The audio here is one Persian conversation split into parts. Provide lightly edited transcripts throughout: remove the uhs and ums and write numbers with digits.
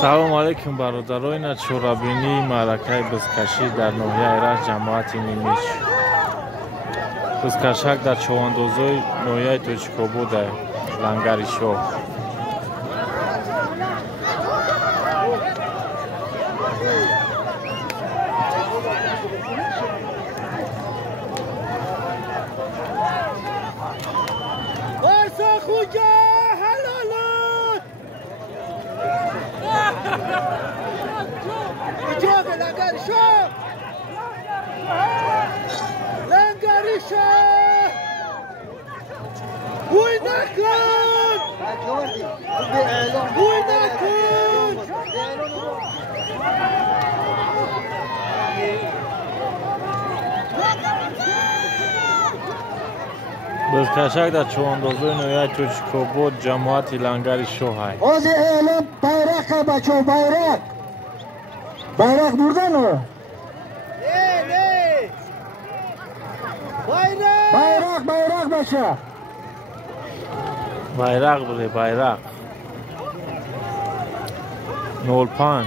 салом алейкум бародарои чорабинии маъракаи бизкашӣ дар ноҳияи Рашт ҷамоати Нимиш. Бизкашак дар човандозои ноҳияи Тоҷикобод Лангари Шоҳ. Бизкашак дар човандозои ноҳияи Тоҷикобод ҷамоати Лангари Шоҳ. Ҳозир эълон байрақ бачо байрақ. Байрақ бурдану? Не. Байрақ бача. Байрақ буде байрақ. 05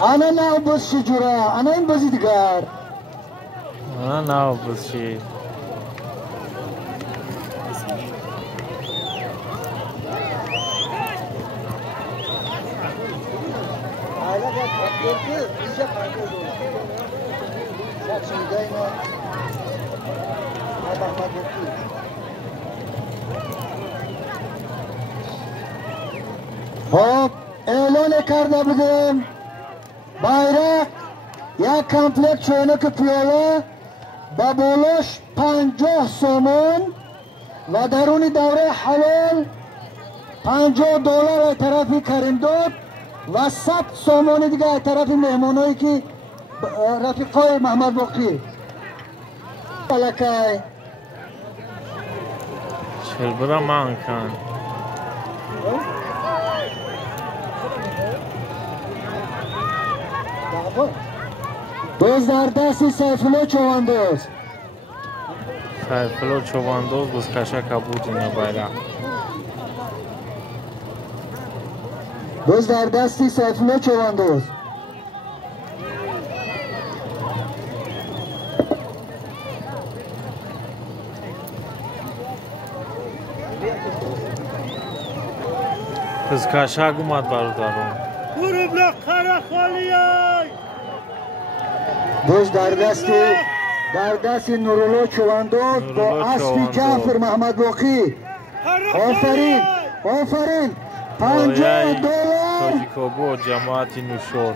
Ana nav buzshi jura, ana in buzi digar. Ana nav buzshi. Hop, e'lon karda bugun. Bayrak یک کمپلکت چوینک پیاله با بالاش 50 سومون و درون دوره حلال $50 طرفی کریمداد و 100 سومون دیگه طرفی مهمانایی که رفیقای محمد باقی. الکای چلبرا مان کن. Doz dar dasti Sayfulo Çovandoz. Sayfulo Çovandoz buzkashak abudina bayrak. Doz dar dasti Sayfulo Çovandoz. Buzkashak umad barodaron. Gurubla Karaxoliyay. Doz در دست نورالله چواندوز با اسبی جعفر محمد باقی. آفرین $50 توجیکابود جماعت نوشور.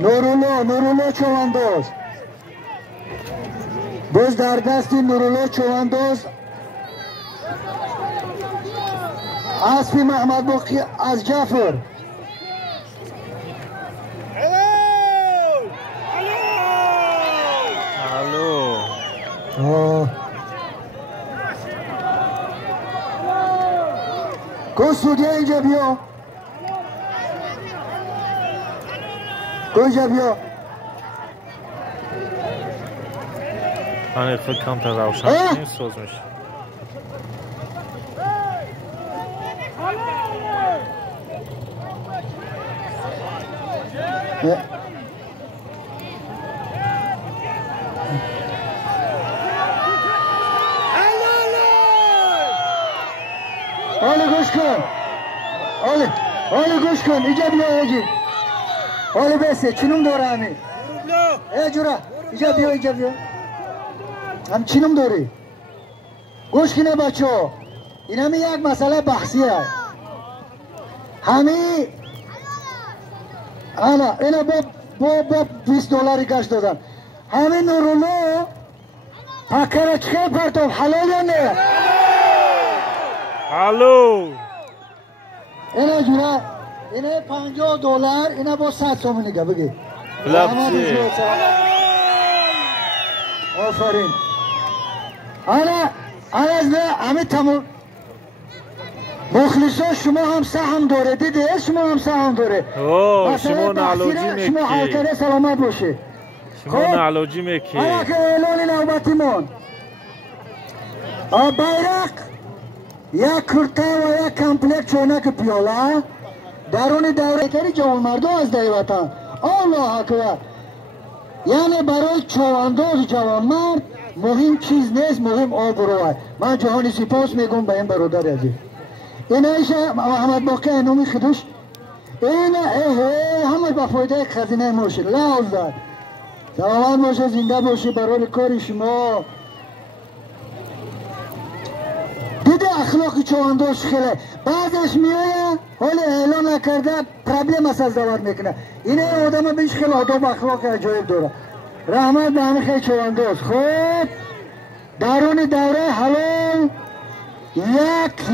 نورالله چواندوز. دوز در دست نورالله چواندوز اسبی محمد باقی از جعفر. سودیه اینجا بیا اینجا بیا من فکرم تا روشن نیست سوز میشه آلی گوش کن آلی گوش کن اینجا بیا ایجی آلی بسه چینم دوره همی ای جورا اینجا بیا هم چینم دوری گوش کنه بچه این همی یک مسئله بحثی هست همی اینا با $20 کش دادن همی نورولو پکر چخه پرتاب حلال یا نه الو اینا جورا اینه $50 اینا با 100 سوم نگه بگی آفرین از همه تمام مخلصا شما هم سهم داره دیده شما هم سهم داره شما نعلاجی شما حالکره سلامت باشه شما نعلاجی میکی حالا که اعلان نوبتیمون bayrak یک کرتا و یک کمپلکت چونک پیاله درون دوره کری جوانمردو از دیوطن الله اکبر یعنی برای چوانداز جوانمرد مهم چیز نیست مهم آبروه من جهانی سپاس میگم به این برادر عزیز این ایشه محمد باقی اینومی خودش این همه با فایده خزینه موشه لحظ داد سلامت باشه زنده باشه برای کار شما دیده اخلاقی چوانداز خیلی بعضش میایه حالا اعلان نکرده پرابلم از ازدواج میکنه اینه آدم بیش خیلی آداب اخلاق عجایب داره رحمت به همه خیلی چوانداز خب درون دوره حلال یک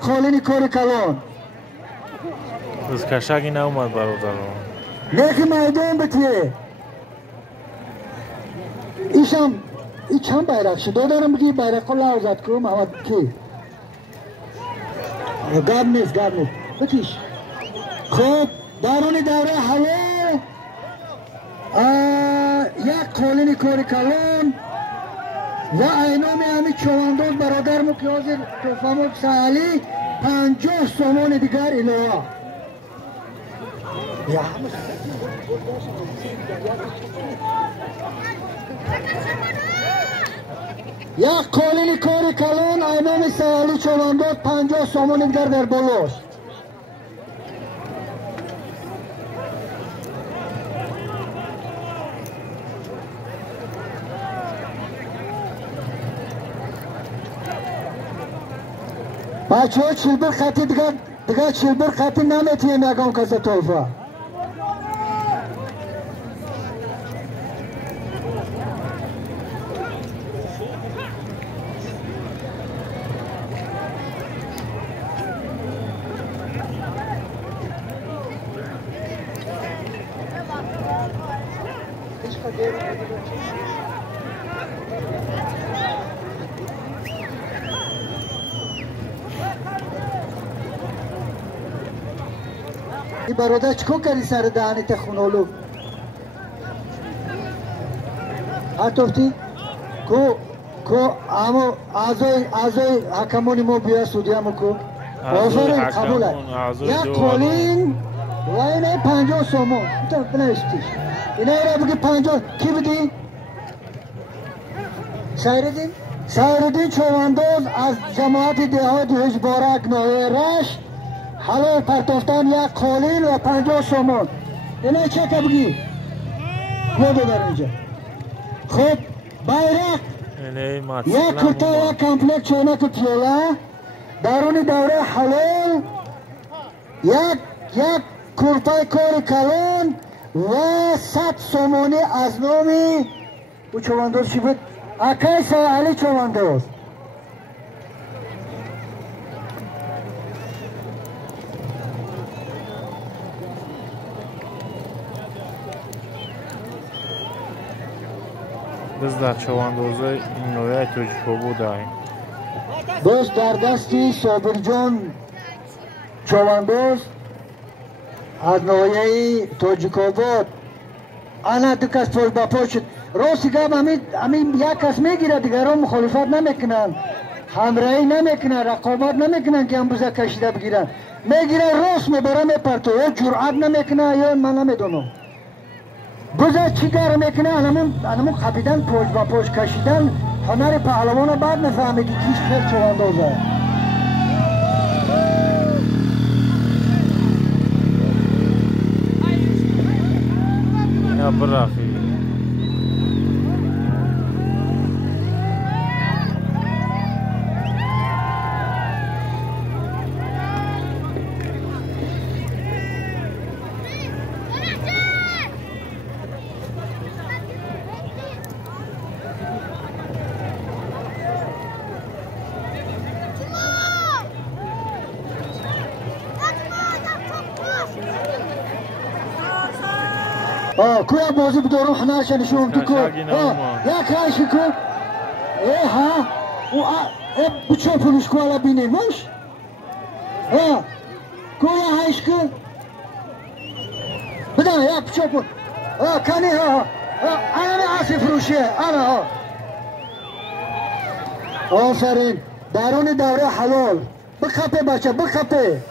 قالین کاری کلان از کشکی نومد برادران نیکی میدان بتیه ایشم این چند بیرق شد دارم بگی بیرق ها لحظت کنم محمد کی گرد نیست بکیش خب درون دوره حلال یک قالین کاری کلان و اینام همی چوانداز برادر مو که حاضر توفمو سهلی 50 سامان دیگر الهه یک قالین کاری کلان اینام سهلی چوانداز 50 سامان دیگر در بالاست بچه ها چلبر خطی دیگه چلبر خطی نمیتیم یکم کسی توفه این برادر چکو کردی سر دهنت خونالو حتوفتی کو امو اعضای حکمانی ما بیا سودی همو کو آفرین قبوله یک قالین و اینه 50 سامان تو بنوشتیش اینه را بگی 50 کی بگی؟ سایردین چوانداز از جماعت دهات هجبارک نایه رشت حلال پرتافتن یک قالین و 50 سامان اینه چه که بگی؟ گو بدر اینجا خب بیرق یک کرتا یک کمپلکت چونک پیاله درون دوره حلال یک کرتای کار کلان و 100 سامانی از نامی او چوانداز چی بود؟ اکای ساحلی چوانداز biz در چواندازه این نوعه توجیکوبو داریم بس در دستی صابر جان چوانداز از نوعه توجیکوبو آنها دو کس پول با پوشت راستی گم همین یک کس میگیره دیگران مخالفت نمیکنن همراهی نمیکنن رقابت نمیکنن که هم بوزه کشیده بگیرن میگیره راست میبره میپرتو یا جرعت نمیکنه یا من نمیدونم بوزه چی کار میکنه انمون خپیدن پوش با پوش کشیدن هنر پهلوان بعد نفهمه که کیش خیلی چواندازه یا برافی کویا بازی بدارم هنرش نشون تو کو یا کاش کو ها بچوپونش کو حالا بینیمش کویا هایشکن بده یا بچوپون کنی ها انا آسی فروشه انا آفرین درون دوره حلال بخپه بچه بخپه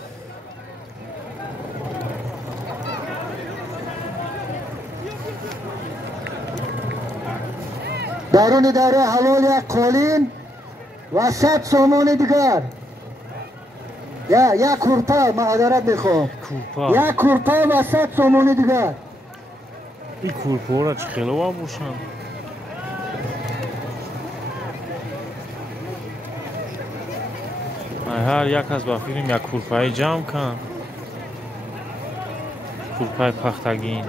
درون دوره حلال یک قالین و 100 سامان دیگر یک کورپا معذرت میخوام یک کورپا و 100 سامان دیگر این کورپا را چه خیلی هم باشن هر یک از بفیریم یک کورپای جمع کن کورپای پختگین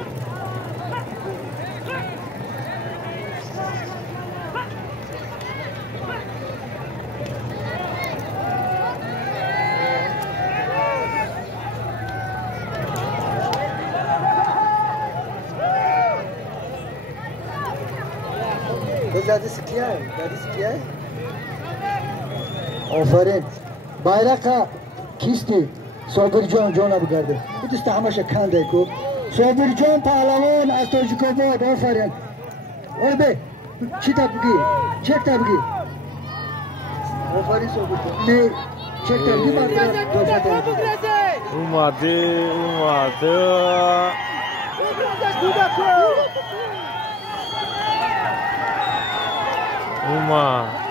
دادیس کیه؟ آفرین bayrak kisti Sabircan Can'a bu geldi. Bu da hamaşa kandı ko. Sabircan Pahlavan Astojikobad aferin. Oy be. Çita bugi. Çek tabugi. Aferin Sabircan. Ne? Çek tabugi bak. Umadı. Uma.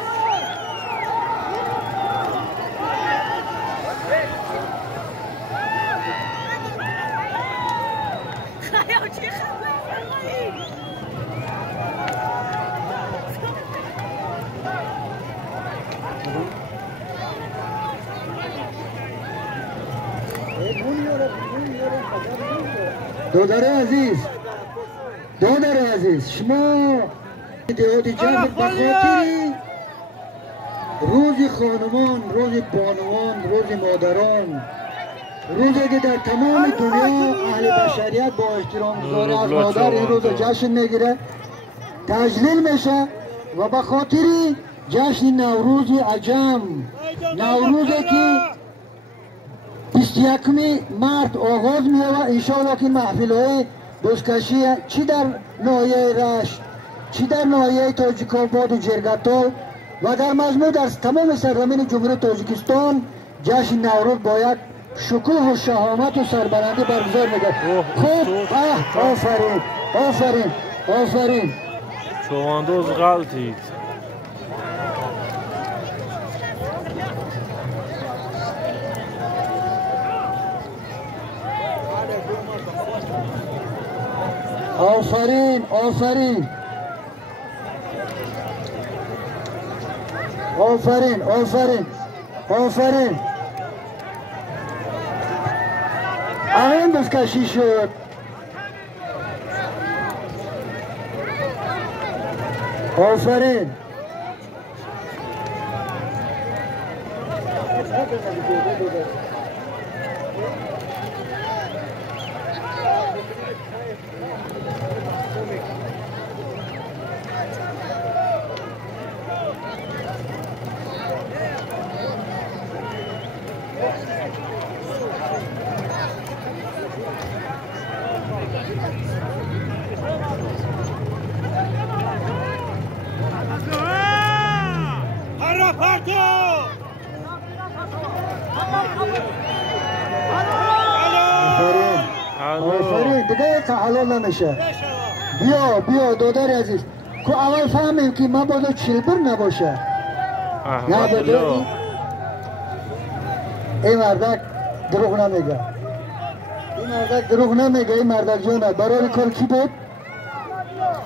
دادر عزیز شما دیهاتی جمع بخاطری روز خانمان، روز بانوان، روز مادران روزی که در تمام دنیا اهل بشریت با احترام گذاری از مادر این روز جشن میگیره تجلیل میشه و به خاطر جشن نوروز عجم نوروزی که 21 مارت آغاز میشه و انشاءالله که محفل‌های بزکشی چی در ناحیه رشت چی در ناحیه تاجیک‌آباد و جرگتال و در مجموع در تمام سرزمین جمهوری تاجیکستان جشن نوروز باید شکوه و شهامت و سربلندی برگزار میگه. خوب آفرین چواندوز غلطید آفرین این بزکشی شد آفرین آفرین دیگه که حلال نمیشه بیا دادر عزیز که اول فهمیم که ما باید چلبر نباشه نه بده این مردک دروغ نمیگه این مردک جانه برای کار کی بود؟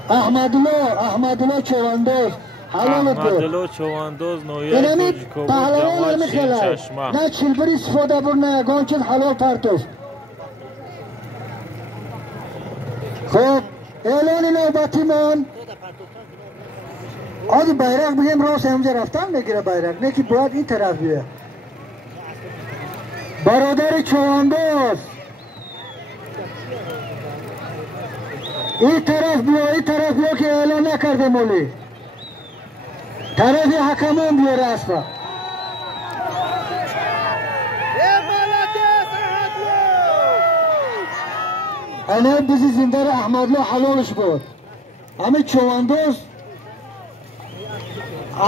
احمدالله چواندوز حلال تو احمدالله چواندوز نویه تاجیک‌آباد جماعت شیر چشمه نه چلبر استفاده بر نه یگان چیز حلال پرتوست خب اعلان نوبتی من آدی بیرق بگیم راست همونجا رفتن میگیره بیرق نه که باید این طرف بیه برادر چواندوز این طرف بیا که اعلان نکرده مولی طرف حکمان بیاره اسبا. اینه بزی زندار احمدلو حلالش بود. همه چواندوز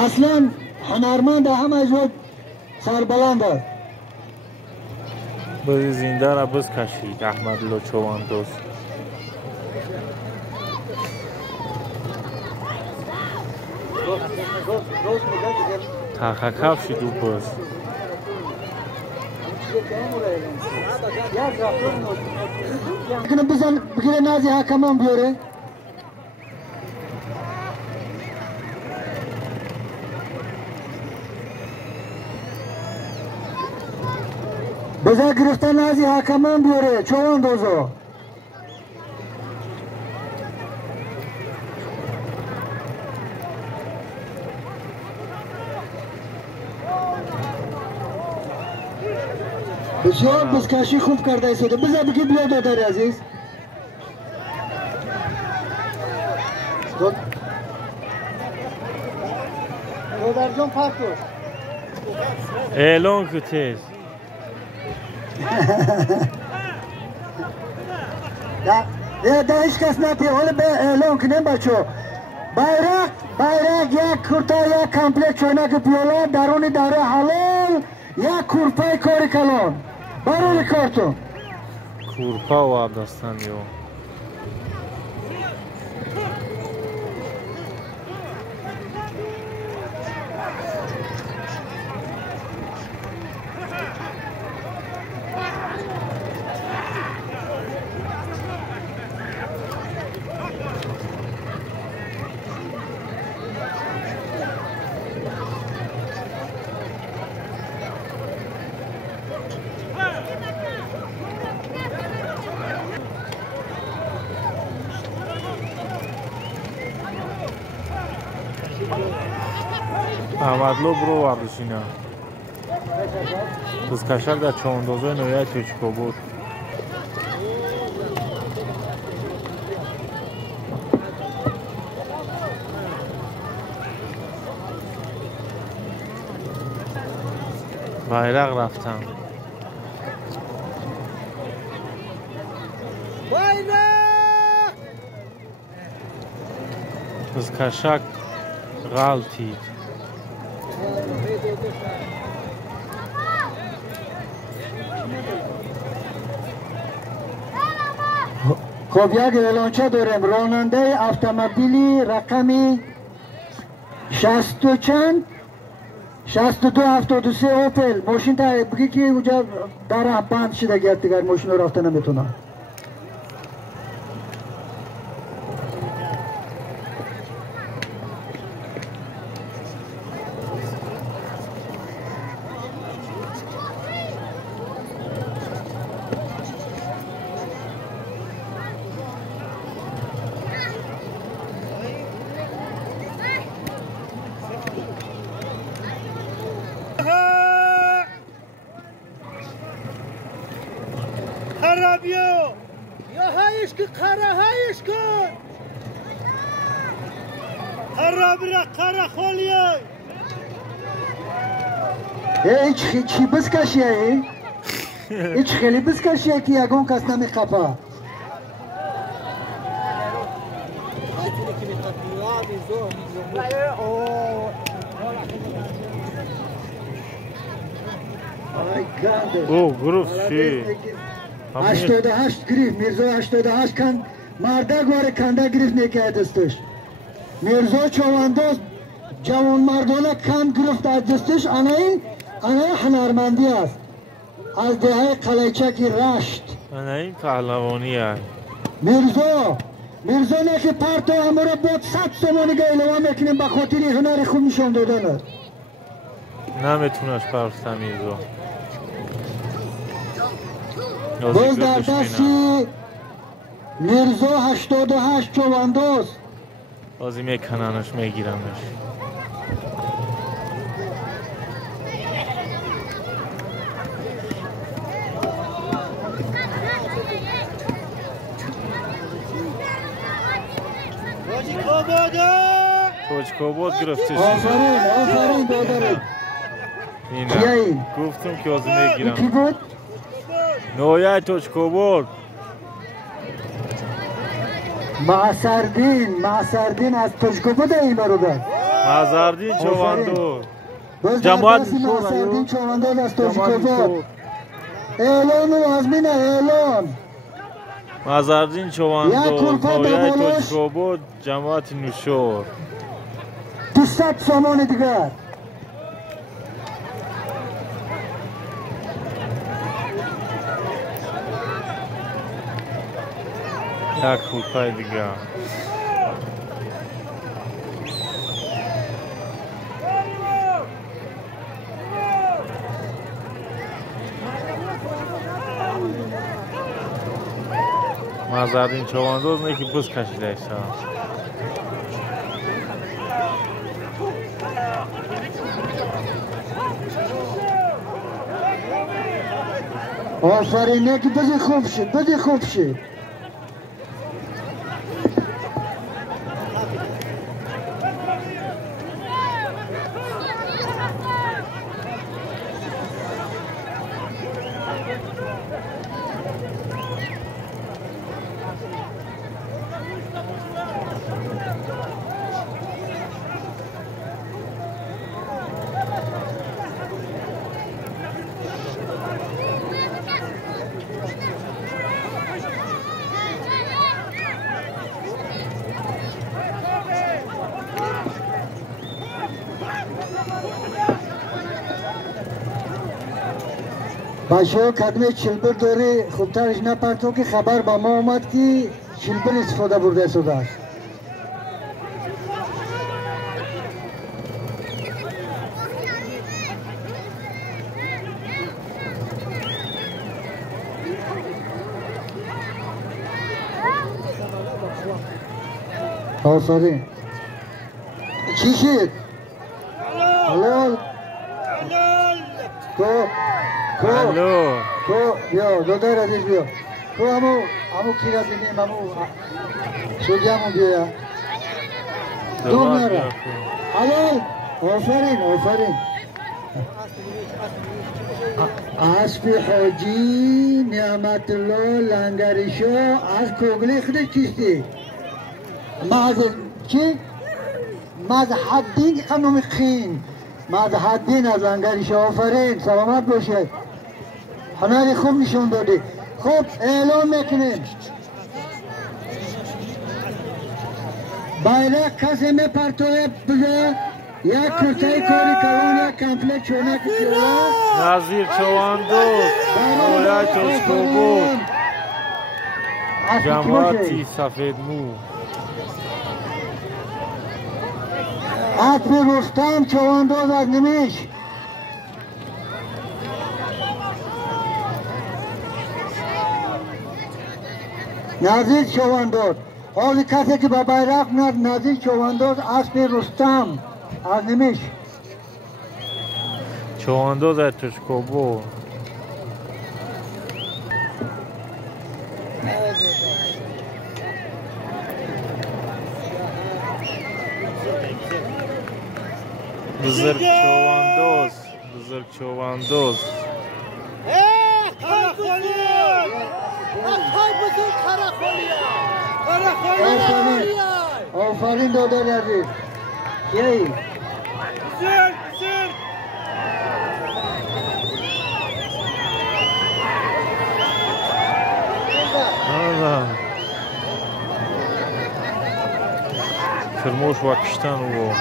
اصلا هنرمند همه جود سربلند است. بزی زنده را بز کشید احمدلو چواندوز. تاخه کفشی دو بز. کنه بزن بگیره نازی حکمان بیاره. بزن گرفتن نازی حکمان بیاره چواندوزو. بسیار بزکشی خوب کرده ایست. بذار بگی بیا دادر عزیز. دادر جان پاک کن. اعلان که تیز. ده هیچ کس نتی. حالا به اعلان کنیم بچو. bayrak یک kurta یک کمپلیت چونک پیولا درون داره حلال یک کورپای کاری کلان برای کارتون کورپا و عبدستان یو احمدلو برو وردشینه بزکشک در چواندوزای نویه توچکو بود bayrak رفتم bayrak بزکشک غلطید خب یک اعلانچه داریم راننده اتومبیلی رقمی 60 و چند 62 73 اوپل ماشین تا بگی که اونجا در بند شده گرد دیگر ماشین رو رفته نمیتونه خرابیو یا هایش که خرا هایش کن خراب را خرا خولیای هیچ چی بسکشیه هیچ خیلی بسکشیه که یکون کس نمی خفا او گروف چی 88 گریف میرزا 88 کن مردک واره کنده گریف نکه دستش میرزا چواندوز جوان مردانه کند گرفت از دستش انای هنرمندی است از دهه قلیچکی رشت انای پهلوانی است میرزا نه که پرتو امورا بود 100 تومانی گیلوه میکنیم به خاطری هنر خوب نشان دادن نمیتونش پرسته میرزا باز در دستی میرزا 88 چواندوز بازی میکننش میگیرنش توشکوبود گرفته آفرین آفرین دادره اینا کیایی؟ گفتم که از میگیرم کی بود؟ نویای توشکوبود معصردین از تشکو بوده این برادر مزاردین چواندو جماعت جماعت معصردین چواندو از تشکو بود اعلان و آزمین اعلان مزاردین چواندو یک کلفت نویای دمالش. توشکوبود جماعت نوشور 200 سامان دیگر یک خودپای دیگه مزاردین چواندوز نه که بس کشیده ایسا آفرینه که بده خوب شد بچه‌ها کدمه چلبر داره خوبترش نپرتو که خبر با ما اومد که چلبر استفاده برده شده است آفرین چی شد؟ حلال الو بیا دادر ازش بیا همو کی را بینیم همو سوجامو بیا دور نره حلال آفرین اسب حاجی نعمت الله لنگریشو از کوگلی خودش کشتی مذهدین خانم خین مذهدین از لنگریشو آفرین سلامت باشه هنری خوب نشون دادی خوب اعلام میکنیم bayrak kaseme partoya bile ya kurtay kori kalan ya komple çönek diyorlar. Nazir Çovandoz, Noya Toşkobud, Cemaati Safedmu. Atbi Rustam Çovandoz aznimiş. Nazir Çovandoz. Oğlu kase ki bayrak Nazir Çovandoz Atbi Rustam aznimiş. Çovandoz Toşkobud. Bızırk Çovandoz, Bızırk Çovandoz. Karakolya! Akay Bızırk Karakolya! Karakolya! Aferin Dodar Aziz. Yey. Bızırk, Bızırk! Allah. Kırmış vakıştan o.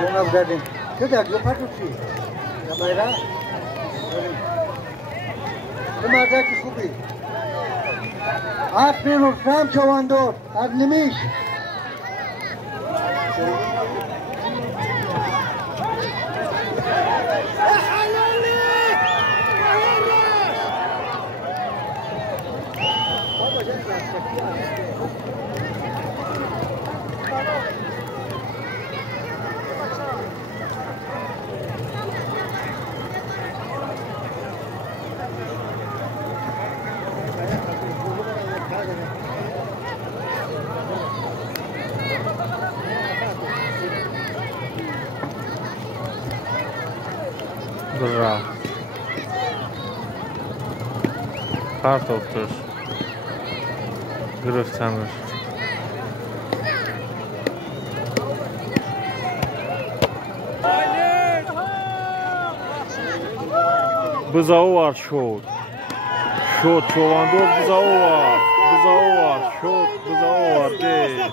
Cenab Gadin. Sudah, lupa tu sih. Kamera. Kemana ki kubi? Atbi Rustam Çovandoz aznimiş. برا پرتابتر گرفتمش بزاوار شد چواندوز بزاوار شد بزاوار ده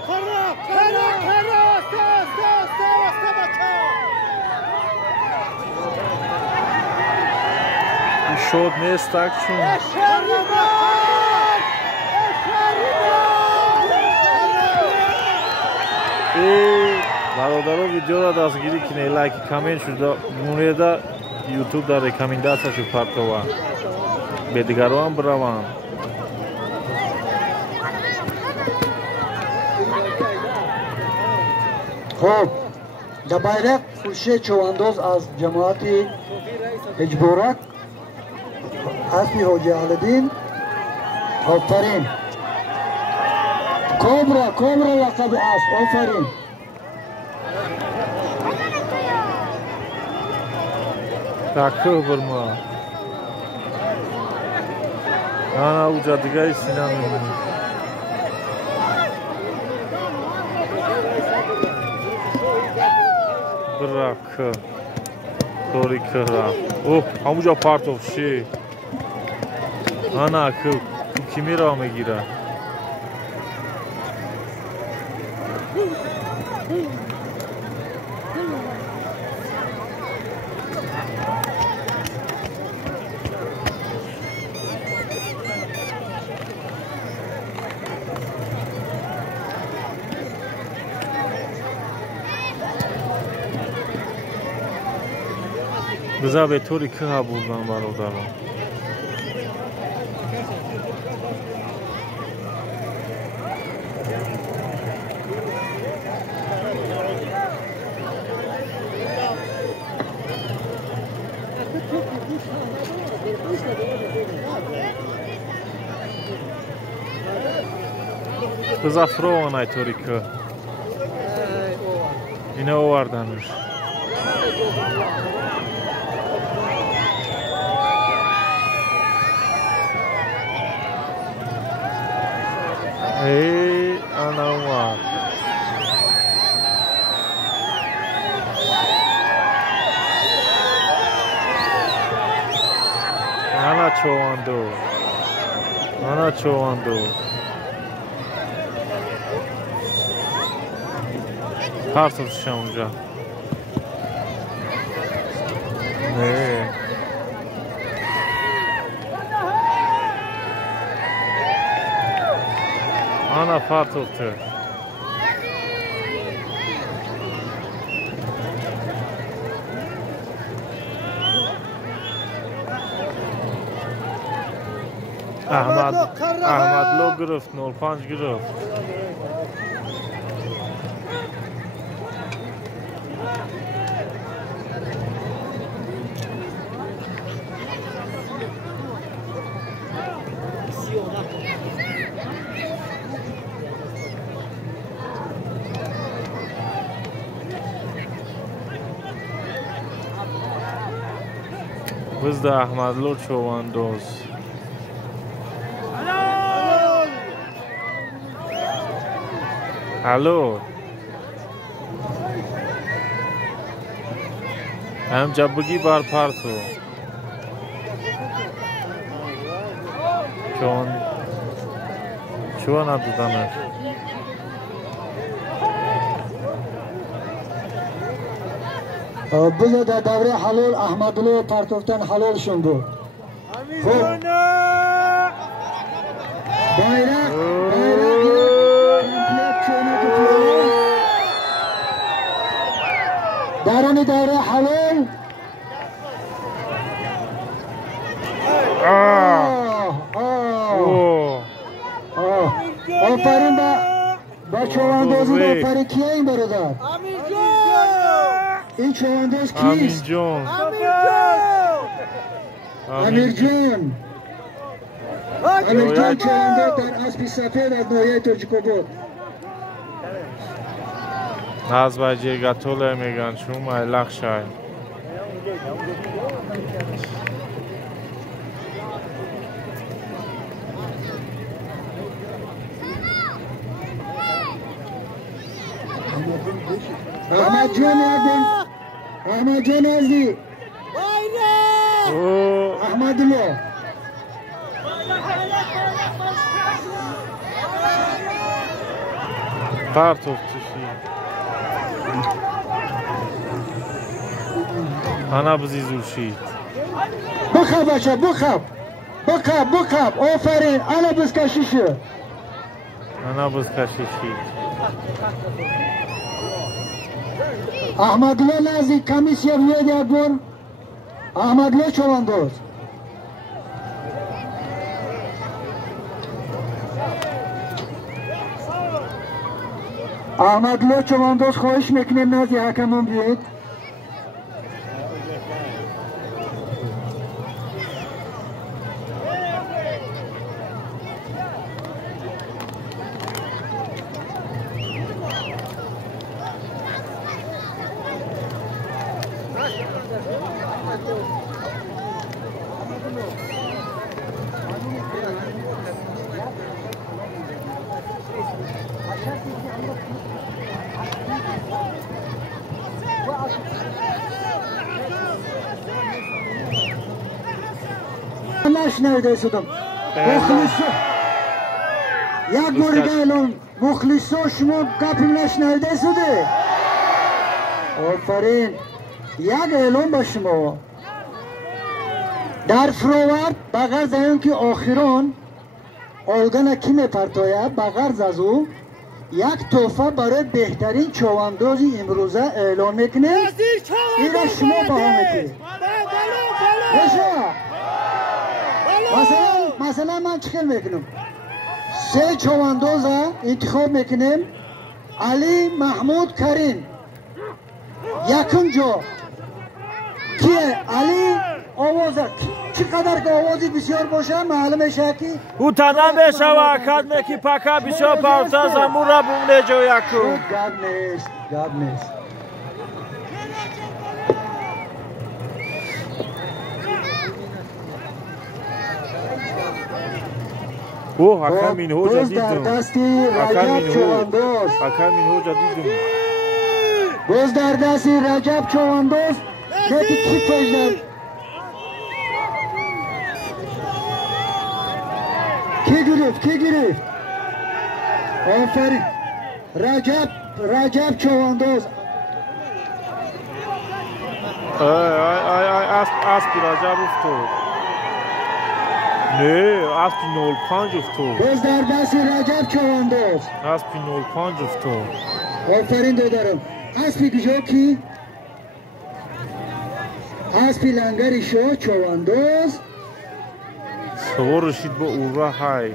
شد نیست اکشون برادرها ویدیو را دستگیری کنه لایک کامنت شده مونیده یوتیوب در ریکامنداسیا شو پرتوا به دیگران بروان خب جبایرق فوشه چواندوز از جماعت اجبورک اسبی حاجی علدین آفرین کبرا لقب اسب آفرین تاکه برما نه او جادگاه سینا میمونی برا که طوری که را اوه همونجا پارتوف شی آنا که کمی را میگیره بذار به طوری که ها بودن برادران بذار فروان های طوری که اینه آوردنش ای انا اومد انا چواندو پرتوزش اونجا نه انا پرتوزتر احمد لو گرفت 05 گرفت bizde Ahmadlo Çovandoz. Alo. Hem jabbagi bar parso. Çuvan adıdanar. بله در دوره حلال احمدلو پرتوفتن حلال شنگو خب bayrak komplek çöne tutuyor darani devre halal aferin ba çovandozun aferin kiye in baradar این چواندوز کیست؟ امیرجان چواندوز در اسبی سفید از ناحیه توجیکوگو ناز باجی گاتوله میگن شما لخشای Ahmet Can Erdem. Ahmet Can Erzi. Ahmadullah. Kartofçusu. Ana bizi zulşi. Bakab aşağı, bakab. Bakab. Aferin. Ana biz kaşışı. Ana biz kaşışı. Ahmadullah nazik kamis yapıyor diye gör. Ahmadullah çoğandoz. Ahmadullah çoğandoz hoş mekne nazik hakamın büyük. Naş neredeyse adam. Muhlisu. Ya görgeylon. Muhlisu şunu kapimlaş neredeyse de. Aferin. Ya geylon başıma o. در فروار بغر زیون که آخران آلگان کیم پرتایا بغر زازو یک توفه برای بهترین چواندازی امروزه اعلام میکنه این را شما باهامتی مثلا من چکل میکنم 3 چوانداز انتخاب میکنیم علی محمود کریم یکم جا کیه علی آوازه چقدر که آوازی بسیار باشه معلومه که او تنها میشه و اکاد میکی پاکا بسیار پاوتا زمون را بونده جو یکو گاب نیست او حکم اینو جدیدم دستی رجب چوانداز حکم اینو جدیدم باز در دستی رجب چوانداز یکی کی پشنم کی گرفت آفرین رجب چوانداز اسبی رجب افتاد نه اسبی 05 افتاد باز در دست رجب چوانداز اسبی 05 افتاد آفرین دادارم اسبی کجا کی اسبی لنگری شو چوانداز سوار رشید با اورا های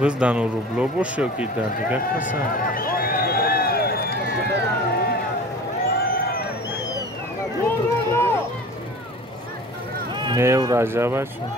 biz dan o rublo boş yok gider دیگه کسا نه و رجبه چون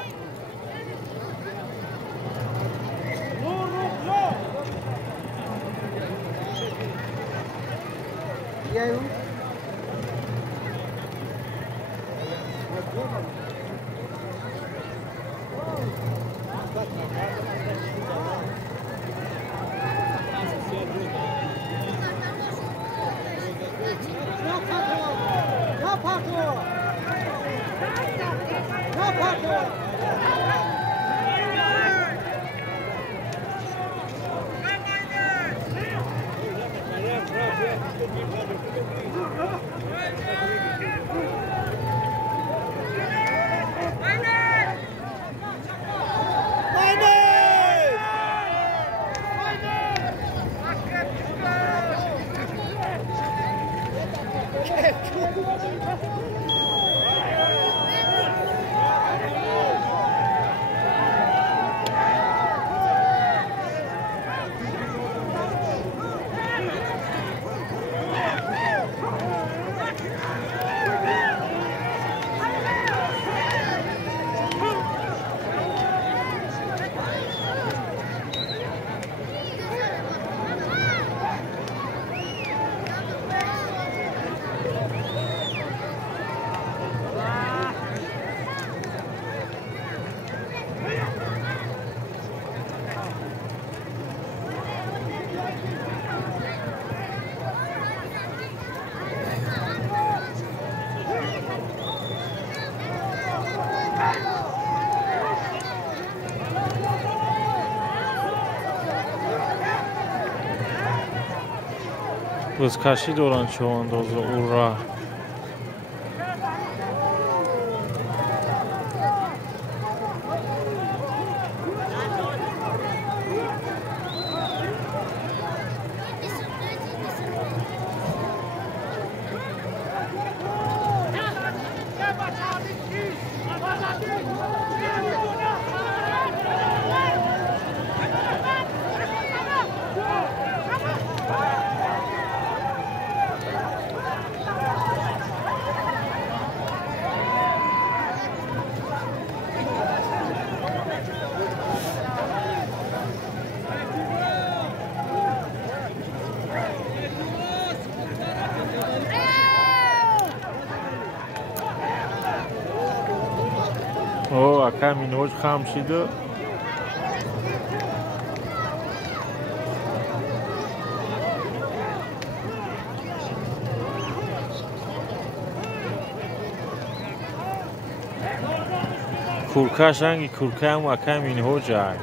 Özkaşı dolan çovandozu. Ura. O akam inoj khamshido. Kurkash hangi kurkam akam inojay.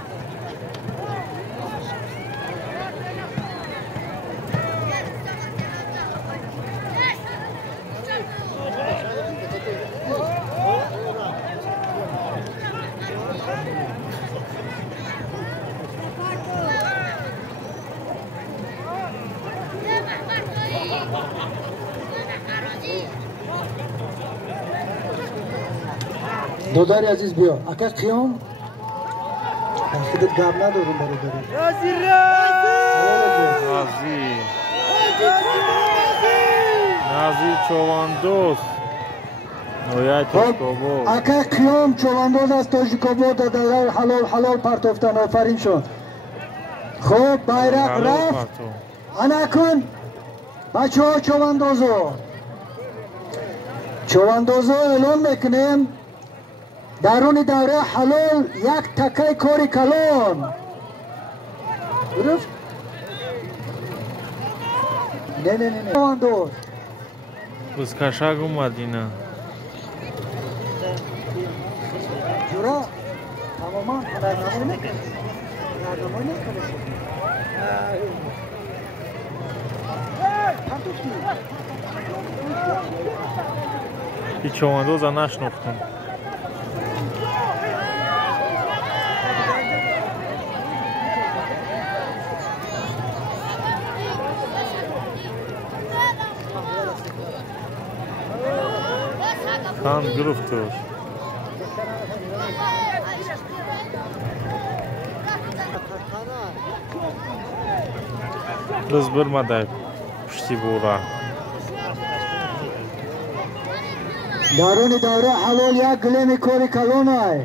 دوداری عزیز بیا اکا قیام خودت گاب ندارم برای داری Nazi çovandoz. Noyay Toshkobo. اکا قیام چواندوز از توشکوبو دادار حلال پرتوفتن آفرین شد خب bayrak رفت انا کن بچه ها چواندوزو اعلام میکنیم درون دوره حلال یک تکه کاری کلان درست؟ نه چواندوز Özkaşag اومدینا جورا تماما برنامه نکنه Hiç çovandoza naşnoxtum. Kan gruptur. Kız birmaday pishti bura. درون دوره حلال یک گلیم کوری کلون های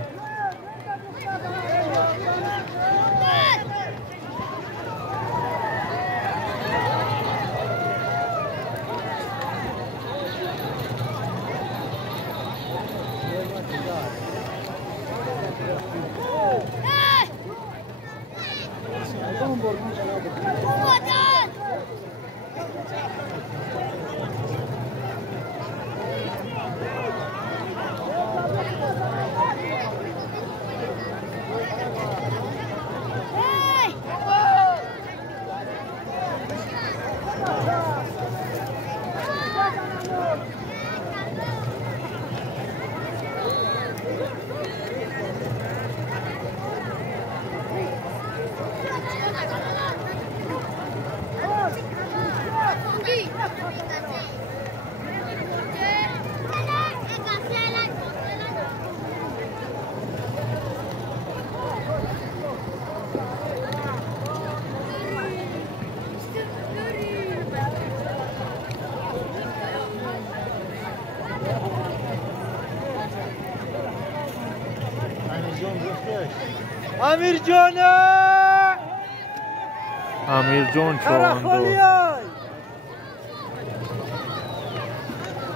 Amirjon çovandoz.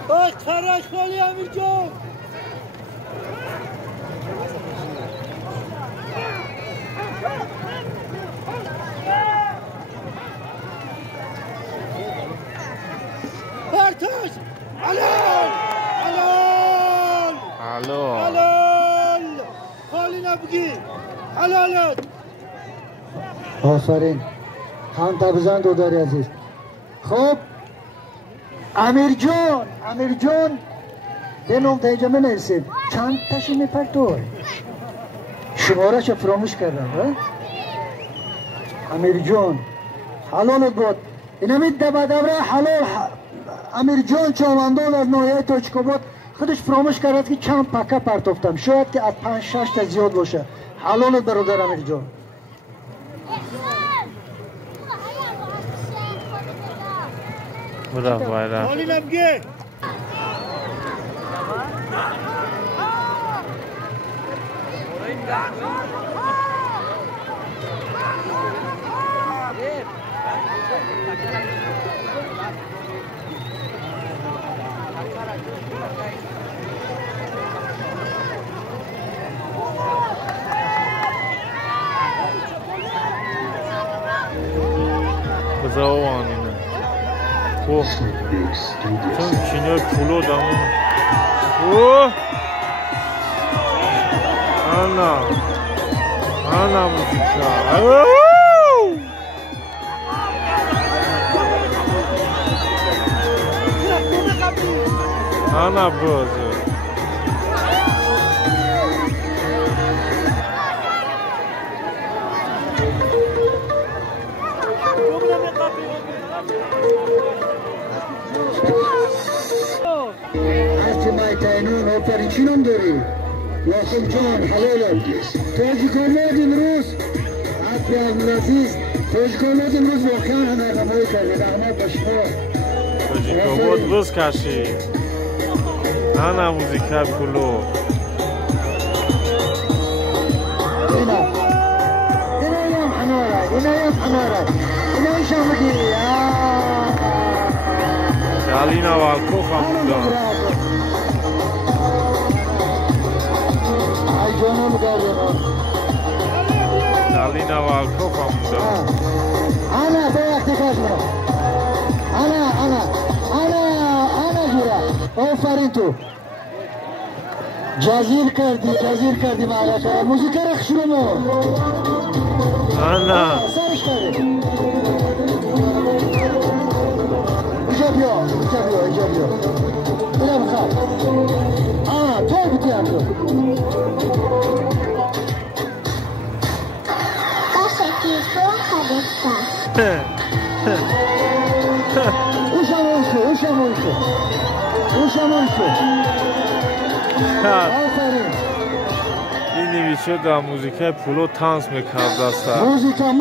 Bak Karaşvali Amirjon. Bartoş! Halal! Halal! Halal! Halina bugün! Halal! آفرین هم تبزن دوداری عزیز خب امیر جان به نام تایجا منرسید چند تاشی میپرتوی شماره چه فراموش کردم امیر جان حلالت بود اینمید دبادبره حلال امیر جان چاواندان از ناحیه تاجیک‌آباد خودش فراموش کرد که چند پکه پرتافتم شاید که از 5-6 تا زیاد باشه حلالت برادر امیر جان برا بایرا بزاوانینه اوه چون چینه پولو دامون اوه انا موسیقا اوه انا بازه هرچی مایتینون آفریچینم داری یاسم جان حلالت تاجیک‌آباد امروز عبد العزیز تاجیک‌آباد امروز واقعا همه رمایی کرده رحمت بشما تاجیک‌آباد بز کشی انا موزیکا پولو اینا حناره اینا ایشان بگیری Alina Valkov hamda. Ay canım geldi. Alina Valkov hamda. Ana bayakta kaçma. Ana jura. Aferin tu. Cazir kardi maalesef. Müzik rakşuru mu? Ana. Sarış kardi. İcabıyor. Bile bakar. Toy bitiyor. Uşam uyuşu. Aferin. این نویشه در موزیکای پولو تانس میکرده است. موزیکا.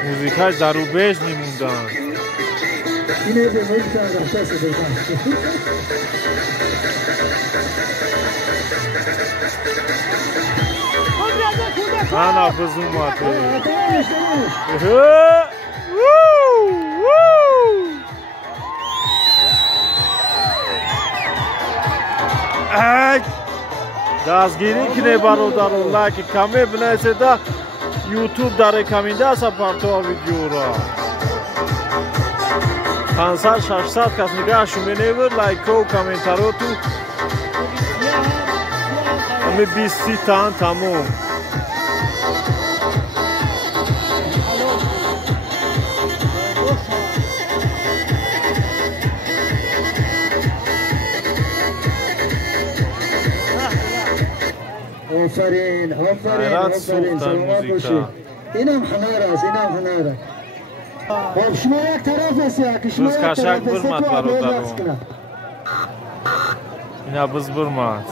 موزیکای دروبش میموندن. اینه به موزیکا رفتست بودن. انا بزوماته. دستگیری کنه برادرالله که کمی بنایسه دا یوتیوب در رکامنده است پارتو ویدیو را 500-600 کس نگاهش می‌نویسه لایک و کامنتارو تو همه 20 تا تمام آفرین سلامت باشی اینم هنر است خب شما یک طرف هستی که شما یک طرف هستی تو عبیر رقص کنه اینا بز برمات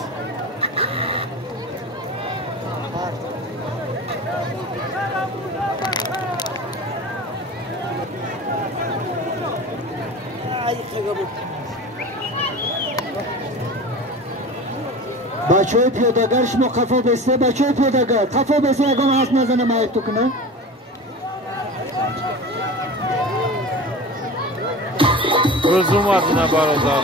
بچه های پیادگر شما قفا بسته بچه های پیادگر قفا بسته اگه حرف نزنه مایک تو کنه روز اومد اینا برادر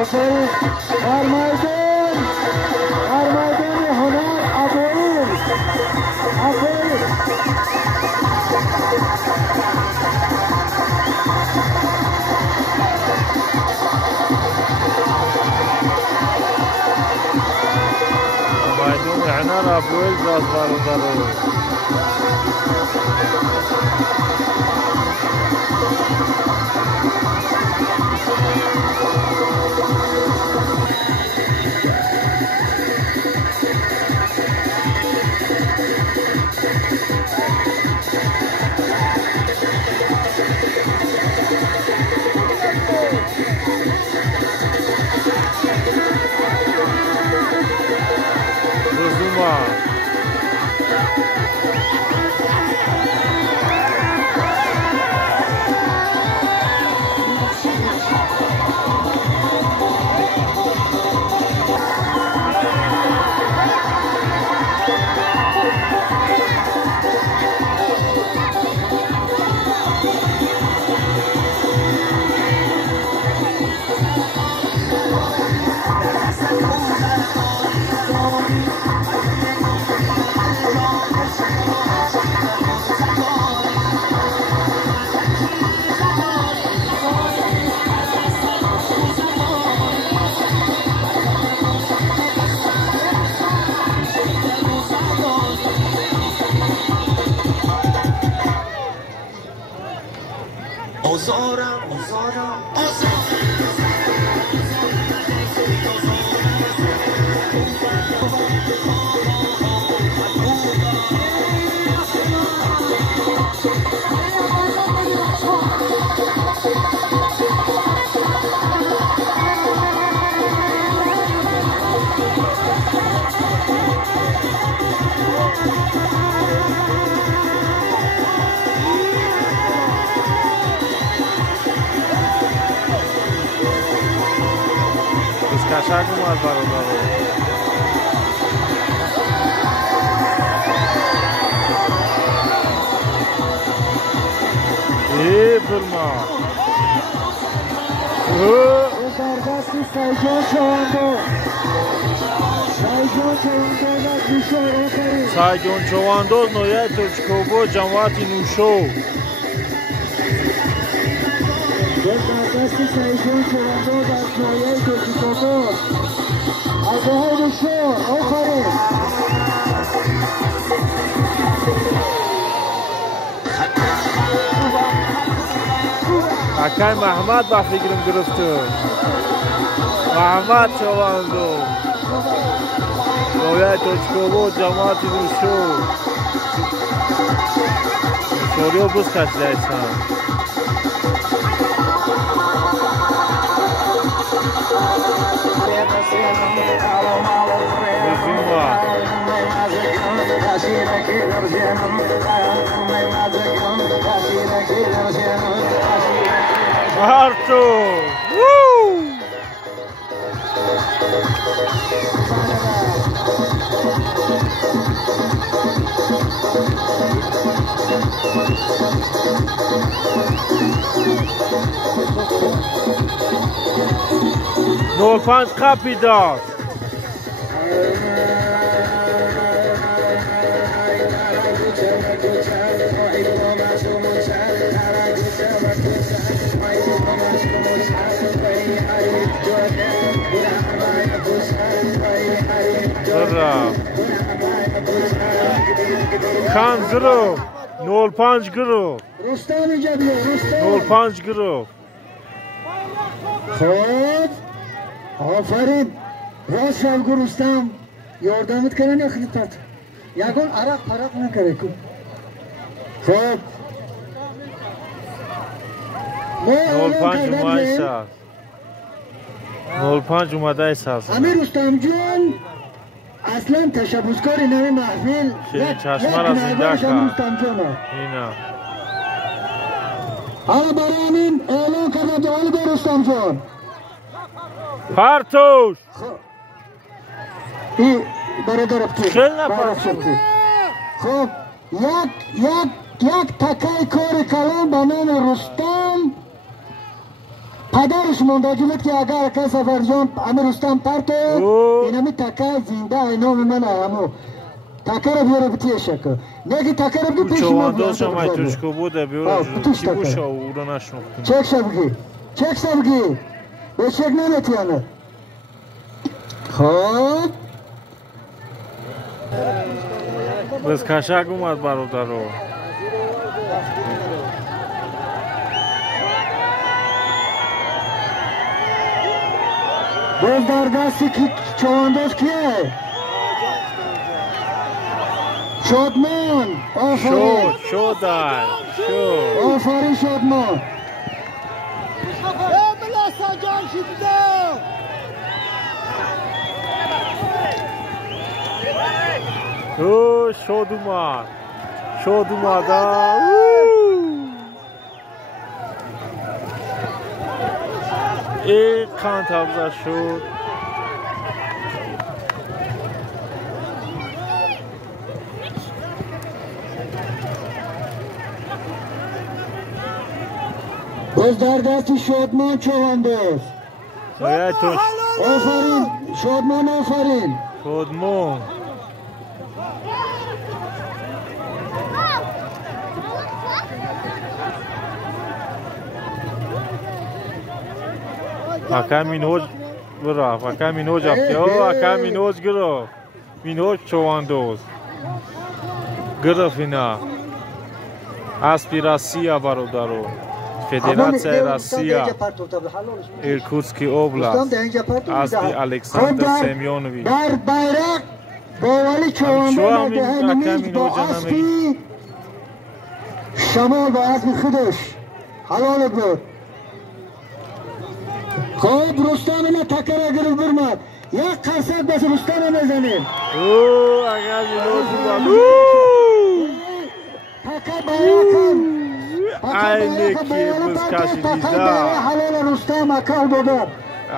آفرین هر میدان هنر افرین میدان هنر افرین راز برادر قشنگ اومد برادر برما Sayjon Çovandoz noya Türkçkobo cemaati nuşo Sayjon Çovandoz noya Türkçkobo Azahar nuşo Aferin Akay Mahmud ba fikrim گرفته Mahmud Çovandoz noya Türkçkobo cemaati nuşo Soruyor buz kaçlaysan Arto! Woo! Nolpanç kapıda. Kan gro, 05 gro. Rustam icabıyor, Rustam. 05 gro. Xo'p. Aferin. Rost Shavgur Rustam. Yordamit kardin ya xizmat. Yagon araq nima kerak. Xo'p. 05 Maysa. 05 اومده است. امیر رستم جون اصلا تشبوسکار نمی محفل شیرین چشمه را زنده کرد اینا حالا برای همین اعلان کرده جوال به رستم جان پرتوش این برادر ابتی خیلی نپرست خب یک تکه کار کلام به نام رستم پدرش مونده جلت که اگر که سفر جان همه رستم پرتو این همه تکه زنده اینام من همو تکه رو بیاره بتیه شکر نگه تکه رو بی پیش ما چوانداز هم ای توشکو بوده بیاره کی بوشه او رو نشنختیم چک شبگی به چک نمیتیانه خب بس کشک اومد برادر رو باز در دستی که چوانداز کیه؟ شادمان آفرین شد آفرین شادمان بلا سجان شده شد اومد ای قند حفظه شد باز در دستی شادمان چوانداز آفرین شادمان آفرین شادمان اکا مینوج برافت اکا مینوج اکا مینوج گرفت مینوج چوانداز گرفت اینا اسپی راسیا برادرو فدراسیا راسیا ایرکوتسکی اوبلاست اسپی الکساندر سمیونویچ در بیرق با ولی چوانداز دهنمیز با اسپی شمال با اسبی خودش حلالت بود خب رستم اینا تکر اگر برمد یک قصد بس رستم نزنیم اگر مینوج بود تکر بیرقم اینه که بز کشیدیده حلال رستم اکل بودم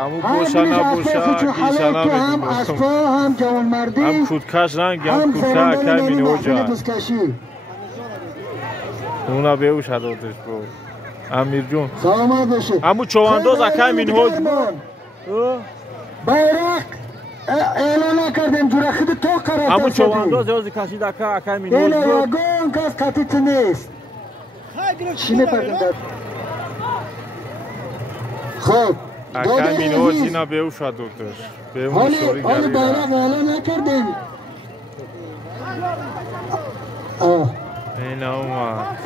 همون بوشا نبوشا گیشا نمیدونم هم اسبا هم جوانمردی هم کودکش رنگ هم کودکه اکر مینوجا اونا بیوش دادش بود امیر جون سلامت باشه همون چوانداز اکر مینوج بود بیرق اعلان نکردیم جوره خود تو قرار همون چوانداز یازی کشید اکر مینوج این بود یگان کس کتیت نیست چی نپردن خب اکر مینوج اینا بیوش دادش بیوش شوری حالی گریده بیرق اعلان نکردیم اینا اومد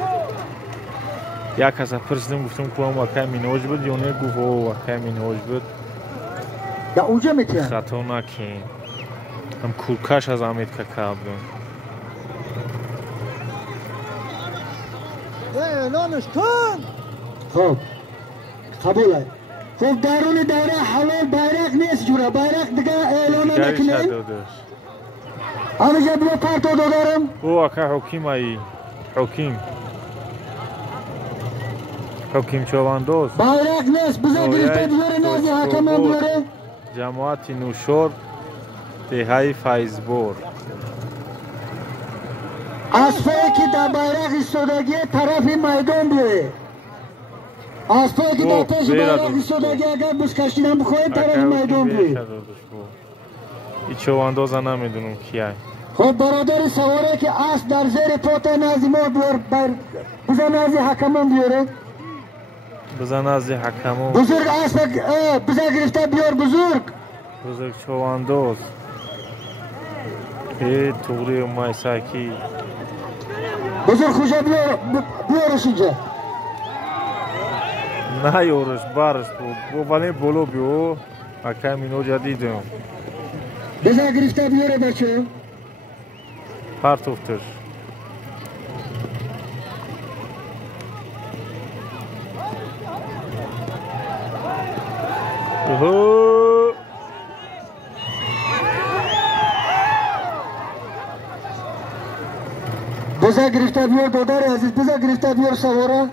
یک کس پرسیدم گفتم که هم اکر مینوج بود یا نه گفت او اکر مینوج بود یا اونجا میتیم خطا نکن هم کورکش از امید که کردن اعلانش کن خب قبوله خب درون دوره حلال بیرق نیست جوره بیرق دیگه اعلان گریش نکنیم دادش همینجا بیا پرتو دادارم او اکر حکیم ای حکیم چوانداز بیرق نیست بذار گرفته بیاره نازی حکم هم بیاره جماعت نوشور دهه فیضبور اسفایی که در بیرق ایستادگی طرف میدان بیاره اسفایی که در پیش بیرق ایستادگی اگر بس کشیدن بخواهید طرف میدان بیاره این چوانداز نمیدونم کیه خب برادر سواره که اسب در زیر پاتا نازی ما بیار بزن نازی حکم هم بیاره بزن از حکمو بزرگ اسب بزن گرفته بیار بزرگ چوانداز ای توری مایساکی بزرگ خوشا بیارش اینجا نه یورش بارش بود ولی بولو بیو اکر مینوج دیدم بزن گرفته بیاره بچه پرتوفتش بزا گرفته بیار دادار عزیز بزا گرفته بیار سواره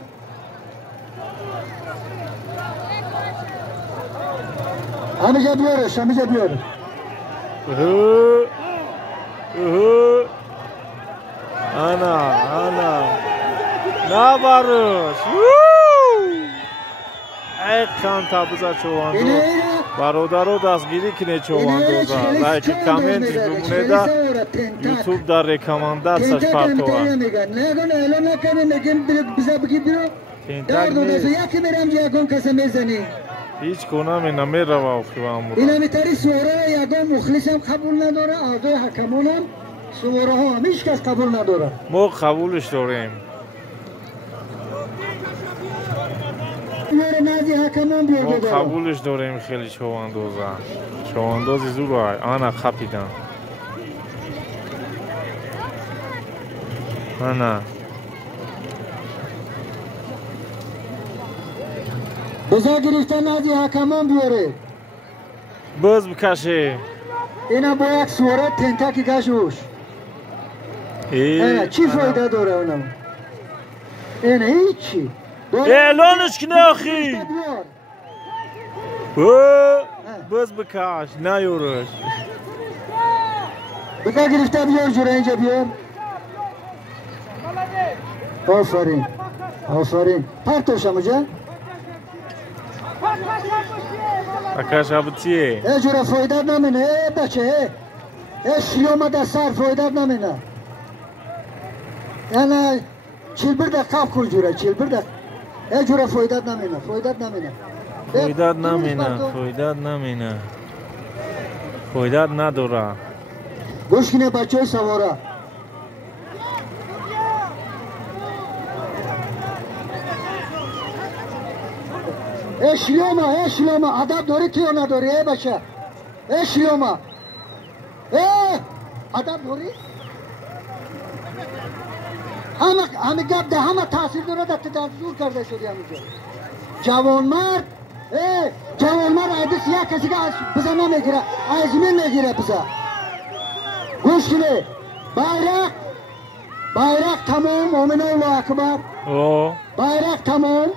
همیجا بیارش همیجا بیارش Ana ne barış Ekkan tabuza çoğandı Barodaro dazgiri kine çoğandı Like comment bimune da YouTube da rekomandatsiya spartova Hiç konamena merhaba okuyam اینا میتاری سواره یگان مخلصم قبول نداره آقای حکمانم سواره ها هم هیچ کس قبول نداره ما قبولش داریم بیاره نزدی حکمان بیار ما دارم قبولش داریم خیلی چواندوزه چواندوزی زورای آنا خپیدن آنا بزا گرفتن نزدی حکمان بیاره بز بکشه اینا با یک سواره تنتاکی کشوش اینا چی فایده داره اونم اینا هیچی اعلانش کنه اخی بز بکش نیورش بزا گرفته بیار جوره اینجا بیار آفرین آفرین پرتوش همونجا Akash abtiye. جوره فایده نمینه بچه شیوم در سر فایده نمینه یعنی چیل برده قاب کن جوره چیل برده جوره فایده نمینه فایده نمینه فایده نمینه فایده نمینه فایده نداره گوش کنه بچه های سواره شلوما ادب داری تو یا نداری بچه شلوما ادب داری همه گپ ده همه تاثیر داره در زور کرده شدی همونجا جوانمرد عیدس یک کسی که بزا نمیگیره ازمین میگیره بزا گوش کنه bayrak tamam Amin Akbar bayrak tamam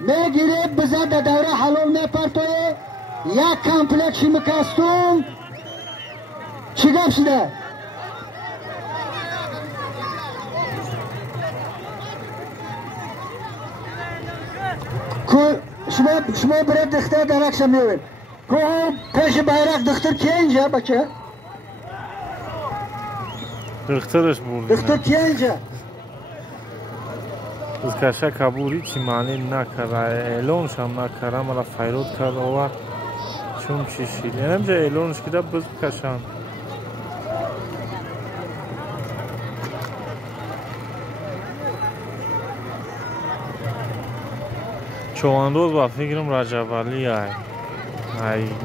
میگیره بزا در دوره حلال میپرتوه یک کمپلکسی میکستم چی گپ شده شما برای دختر درکشم میوین که پیش bayrak دختر که اینجا بچه دخترش برده دختر که اینجا از کشه کبوری چی معنی نکره اعلانش هم نکره ملا فیروت کرد آور چون چی شید یعنی همجا اعلانش کده بز بکشن چواندوز با فکرم رجب علی ای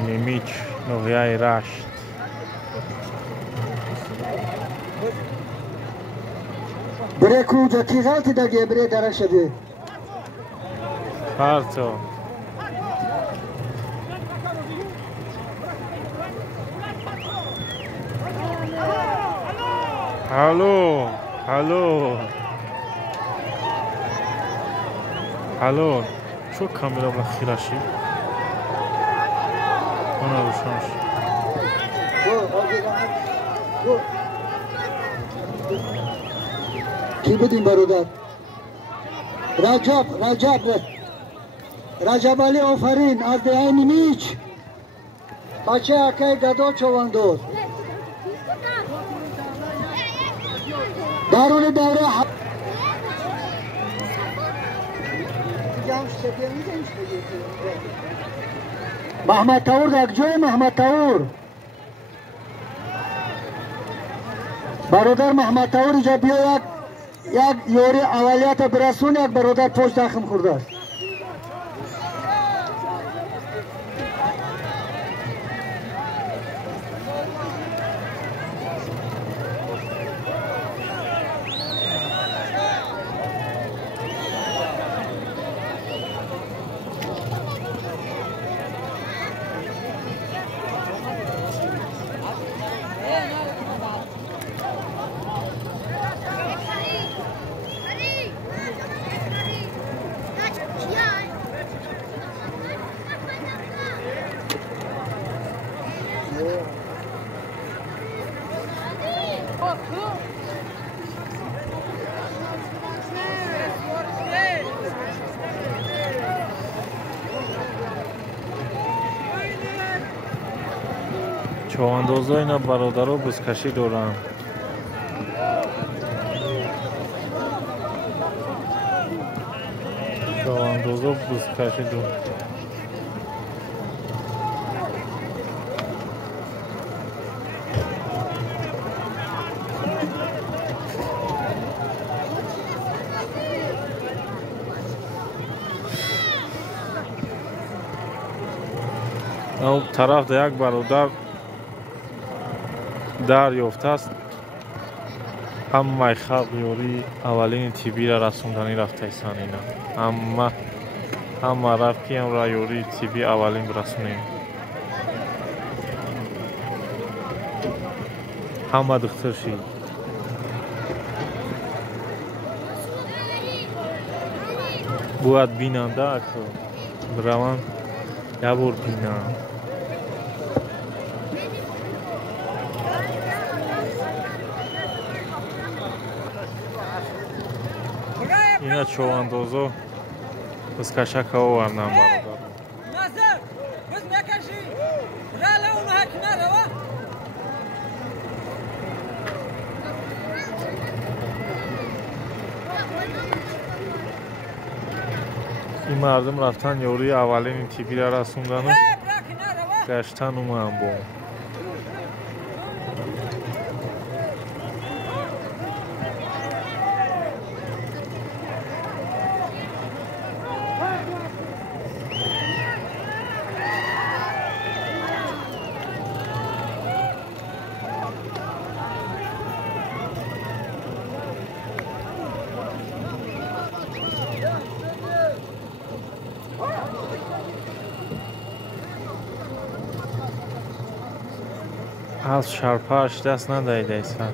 نمیچ نویای رشت برای کجا تیغالتی دگه برای درک شده پرتو هلو چو کامیرا با خیرشی انا روشنش کی بودیم برادر رجب علی آفرین از دهه نیمیچ بچه اکای گدا چواندوز درون دوره محمد تاور در جای محمد تاور برادر محمد تاور اینجا بیا یک یوری اولیت برسون یک برادر پشت دخم خورده است چواندازا اینا برادرها بزکشی دارن. چواندازا بزکشی دارن. او طرف در یک برادر دریافته است همه خلق یوری اولین تیبی را رسوندنی رفته ایسان اینا همه رفت که هم را یوری تیبی اولین برسونیم همه دختر شید باید بیننده اکو بروان یا بور بینن اینا چواندازا بس کشک ها ورنم برادر ناصر بس مکشی رالا اونو حکنه روا این مردم رفتن یوری اولین این تیبی را رسوندن و گشتن اومن با از شرپاش دست ندهید ایسان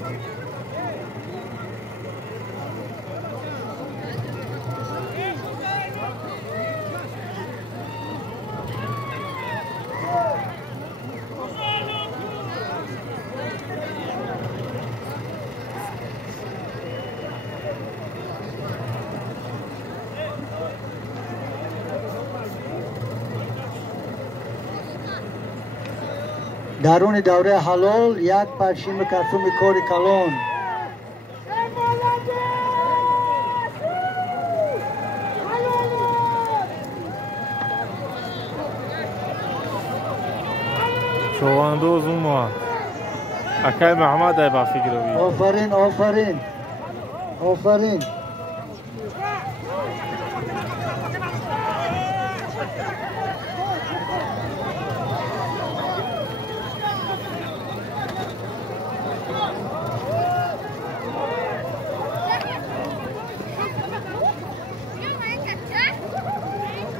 درون دوره حلال یک پرشیم کسوم کاری کلان چوانداز اومد اکای محمد ای با فکر روی آفرین آفرین آفرین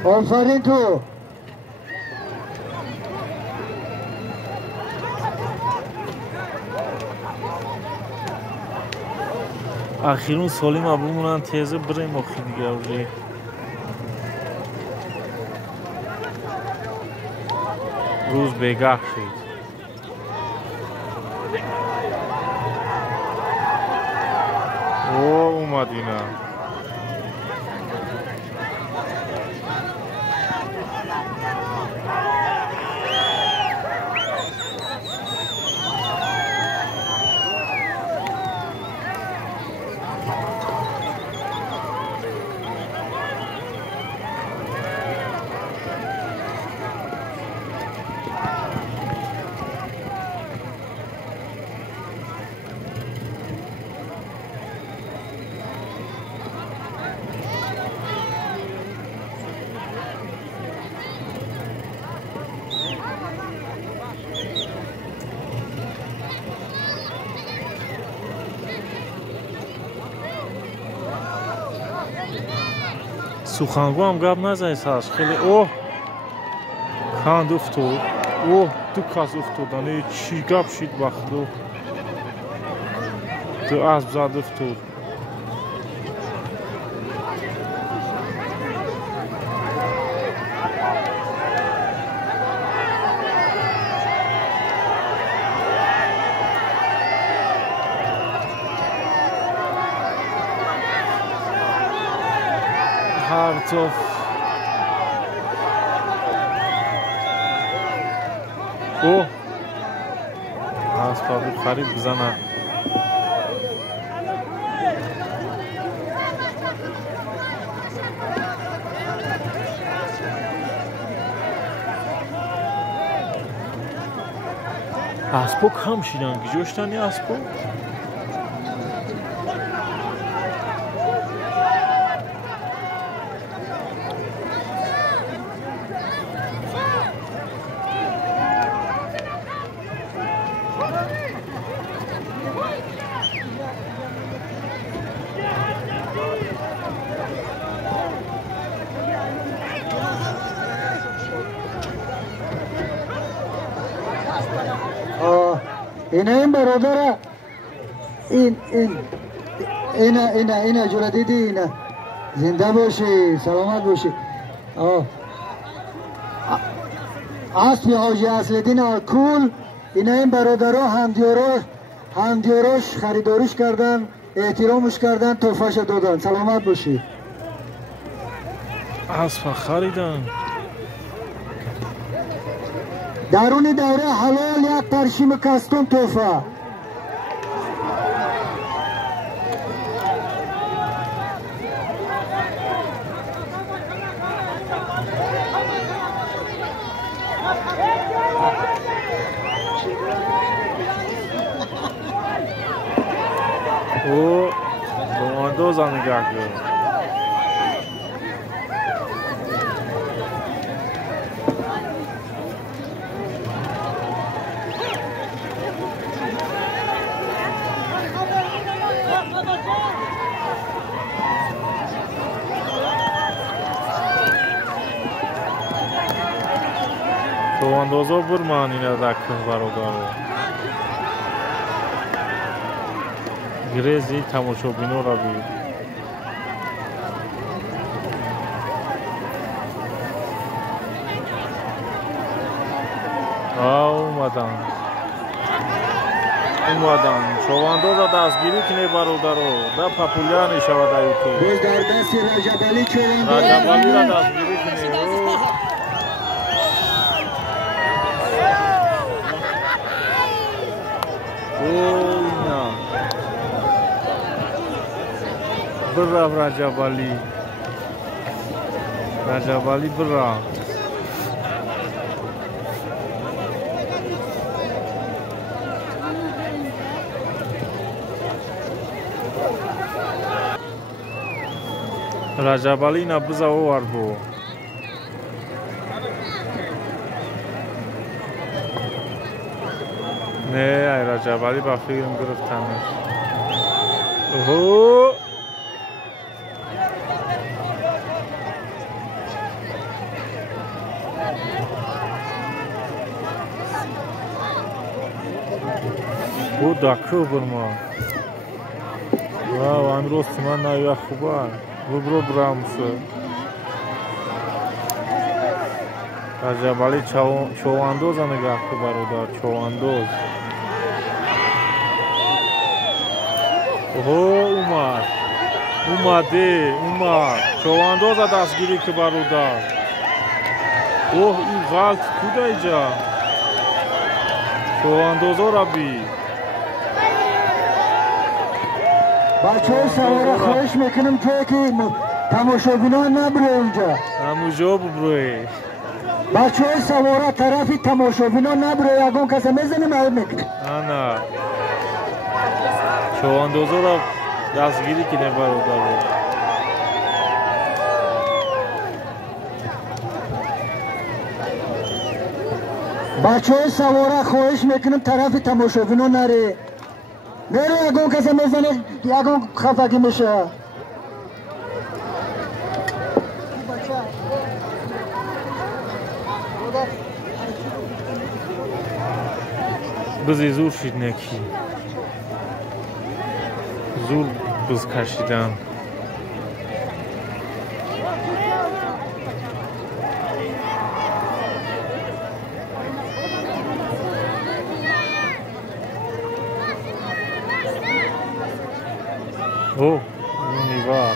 آفرین تو اخیرون سالیم بمونن تیزه بریم آخی دیگه اولی روز بگاه شید او اومد اینا سخنگو هم گب نزنی سرش خیلی اوه کند افتاد اوه دو کس افتادن چی گب شید بخدو دو اسب زد افتاد Altov او اسبابی خرید بزنه اسبو کم شیدن گیجوشتنی اسبو این برادر این جوره دیدی اینا زنده باشی سلامت باشی اسب حاجی اصل‌الدین کول این برادرها همدیاراش خریداریش کردن احترامش کردن تحفه‌اش دادن سلامت باشی اسب خریدن درون دوره حلال یک ترشیم کستون تحفه او دو نگاه کن اندازه برمان این رکن برادر گریزی تماشا بینو را بید اومدن شواندازا دستگیری کنه برادرو دا پاپولیانی شود ایتو باز در دست رجبالی رجبالی را دستگیری کنه برا رجبالی برا رجبالی نبزا اوار بو نه ای رجبالی با فکرم گرفتنش اوه او داکو برما واو امروز من نایه خوبه برو برامسه رجبالی چواندوز نگاه که برادر چواندوز اوه اومد چواندوز دستگیری که برادر اوه این غلط کده ایجا چواندوزا را بی بچه های سواره خواهش میکنم که تماشابینا نبره اونجا همونجا ببروی بچه های سواره طرفی تماشابینا نبره یکون کسی میزنیم عیب میکنه نه چواندوزا را دستگیری کنه برادر بچه های سواره خواهش میکنم طرف تماشابینا نره یکون کسی میزنه یکون خفگی میشه بزی زور شید نکی زور بز کشیدن اوه نیوار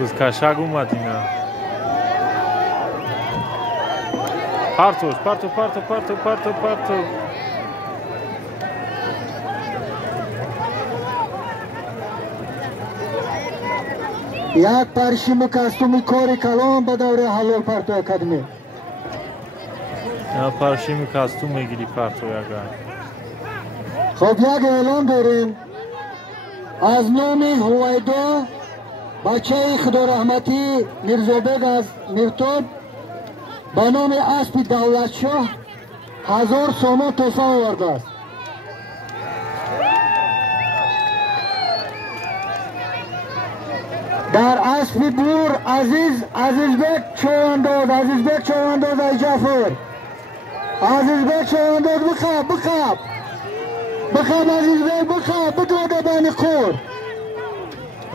Buzkashak اومد اینا. پرتو. یک پرشیم کاستومی کاری کلان به دوره حلال پرتو اکادمی. یا پرشیم کاستوم میگیری پرتو یکا. خب یک اعلان داریم از نام هویدا بچه خدا رحمتی میرزابگ از میرتاب به نام اسب دولتشاه 1000 سومان تحفه آورده است. در اسب بور عزیزبک چوانداز ای جعفر عزیزبک چوانداز بخواب عزیزبک بخواب بدوده بین خور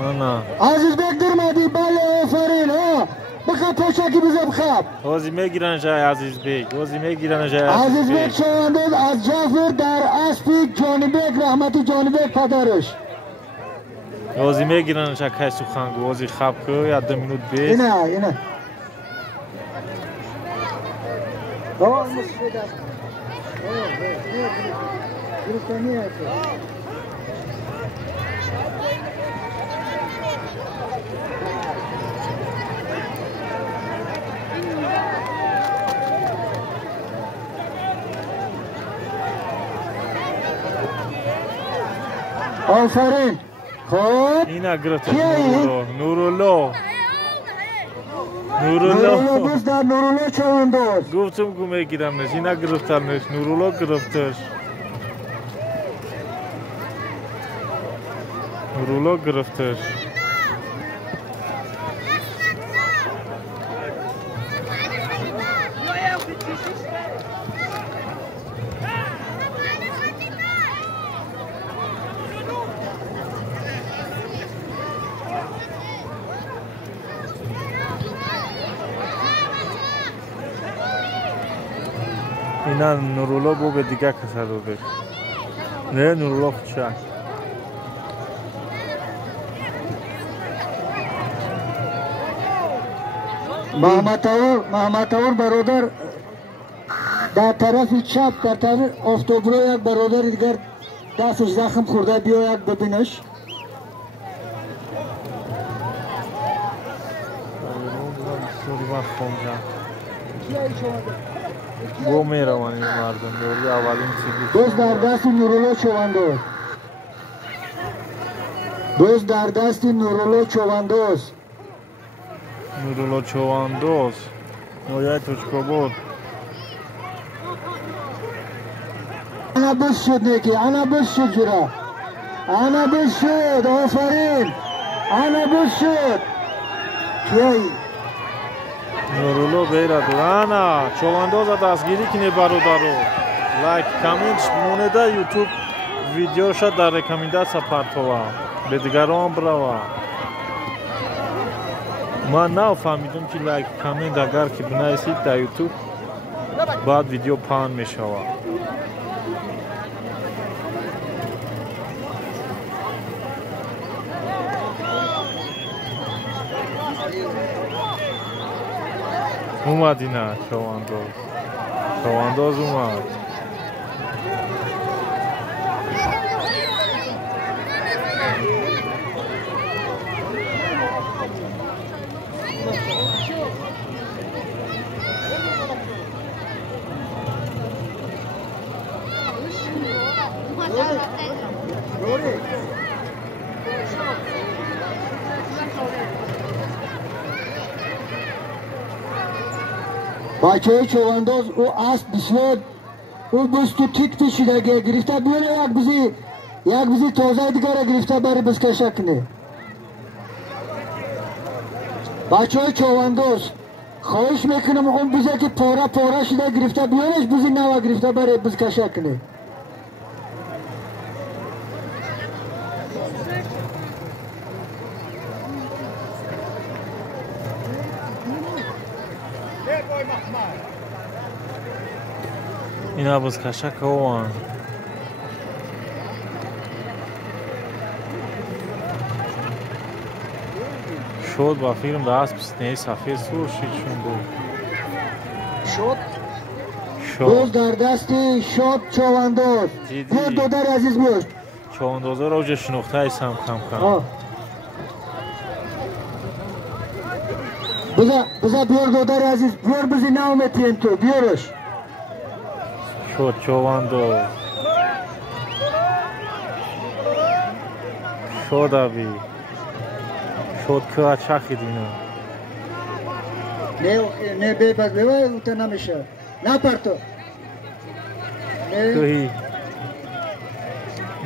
آنا عزیزبک درمدی بله آفرین ها بخواب پوشکی بزه بخواب وازی میگیرن جای عزیزبک عزیزبک چوانداز از جعفر در اسب جانبک رحمتی جانبک پدرش وازی میگیرن جای که سخنگو وازی خواب که یا 2 minut بیست اینه آفرین خب اینا گرفت کیه نورالله بس در نورالله چوانداز گفتم که میگیرنش اینا گرفتنش نورالله گرفتش اینا نورالله بو به دیگه کسر داده نه نورالله خوچه محمد تاور برادر در طرف چپ در طرف آفتابرو یک برادر دیگر دستش زخم خورده بیا یک ببینش بو میروان این مردم دوری اولین چیزی دوست در دست نورالله چوانداز نورالله چوانداز نویای توچکا بود انا بس شد نیکی انا بس شد جورا انا بس شد آفرین انا بس شد کیایی نورالله بیره دورانا چوانداز دستگیری کنی برادرو لایک کامنت مونده یوتیوب ویدیوشا در رکامنداسیا پرتوا به دیگران بروا من نفهمیدم که لایک کامنت اگر که بنویسید در یوتیوب بعد ویدیو پان میشود اومد اینا چوانداز اومد بچه چوانداز او اسب بسیار او بستو تیک تشیده گرفته بیونه یک بزی تازه دیگر گرفته بری بسکشه کنه بچه های چوانداز خواهش میکنم اون بزی که پاره شده گرفته بیونش بزی نوه گرفته بری بسکشه کنه اینا بزکشک اوان شد با فیلم دست پستنی سفید سور شید شونده شد دوز در دستی شد چواندوز بیار دودر عزیز بیار چواندوزه رو اوجه شنوخته ایسم کم کم بزا بیار دودر عزیز بیار بزی ناومتیم تو بیارش شد چواندوز شد آبی شد که چخی دینه نه ببز ببای اوتا نمیشه نه پرتو توی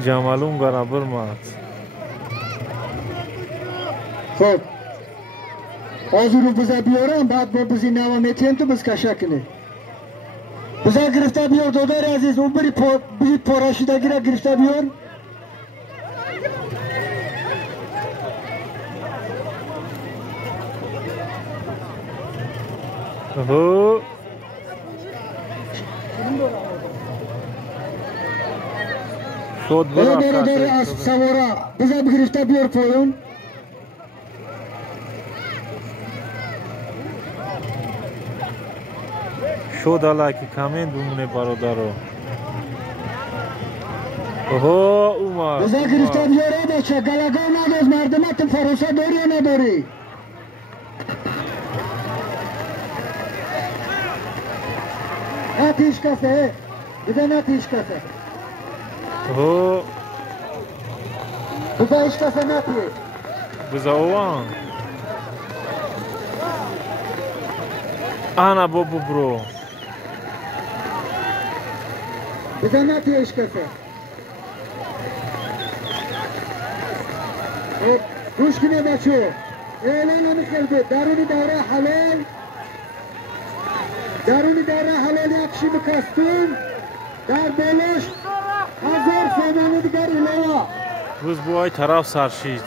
جمالون گرم برمات خب آزو رو بزا بیارم بعد با بزی نوامیتیم تو بز کشا کنه بزا گرفته بیار دودار عزیز اون بری پاراشیده گیره گرفته بیار هو شد برا داره از سوارا بزا بگرفته بیار پایون شد حالا که کامین دومونه برادرو اوه اومد بزا گرفته بیاره بچه گلگاه نداز مردمت فروسه داری یا نداری نتیش کسه بزا نتیش کسه بزا ایش کسه نتیه بزا اوان انا بابو برو بزا نتیه ایش کسه روش کنه بچه اعلان میکرده درونی داره حلال یک شیب کستون در بالاش 1000 سامانه دیگر ایلاوه روز بوهای طرف سرشید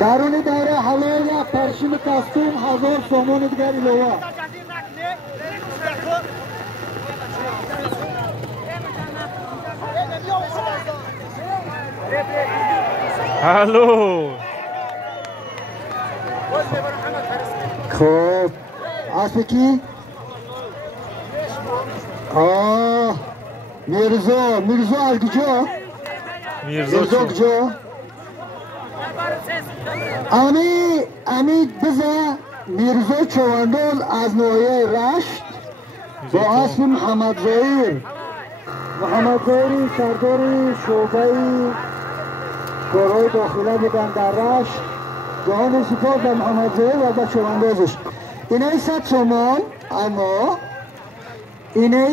درونی داره حلال یک پرشیم کستون 1000 سامانه دیگر ایلاوه هلو خب اسم کی؟ میرزا از کجا؟ میرزا کجا؟ امی بزا میرزا چواندوز از نوعیه رشت با اسم محمد زهیر سرداری شعبه کارهای داخله بودن در رشت جهان سپاس به محمد زهیر و به چواندوزش اینه 100 سامان اما اینه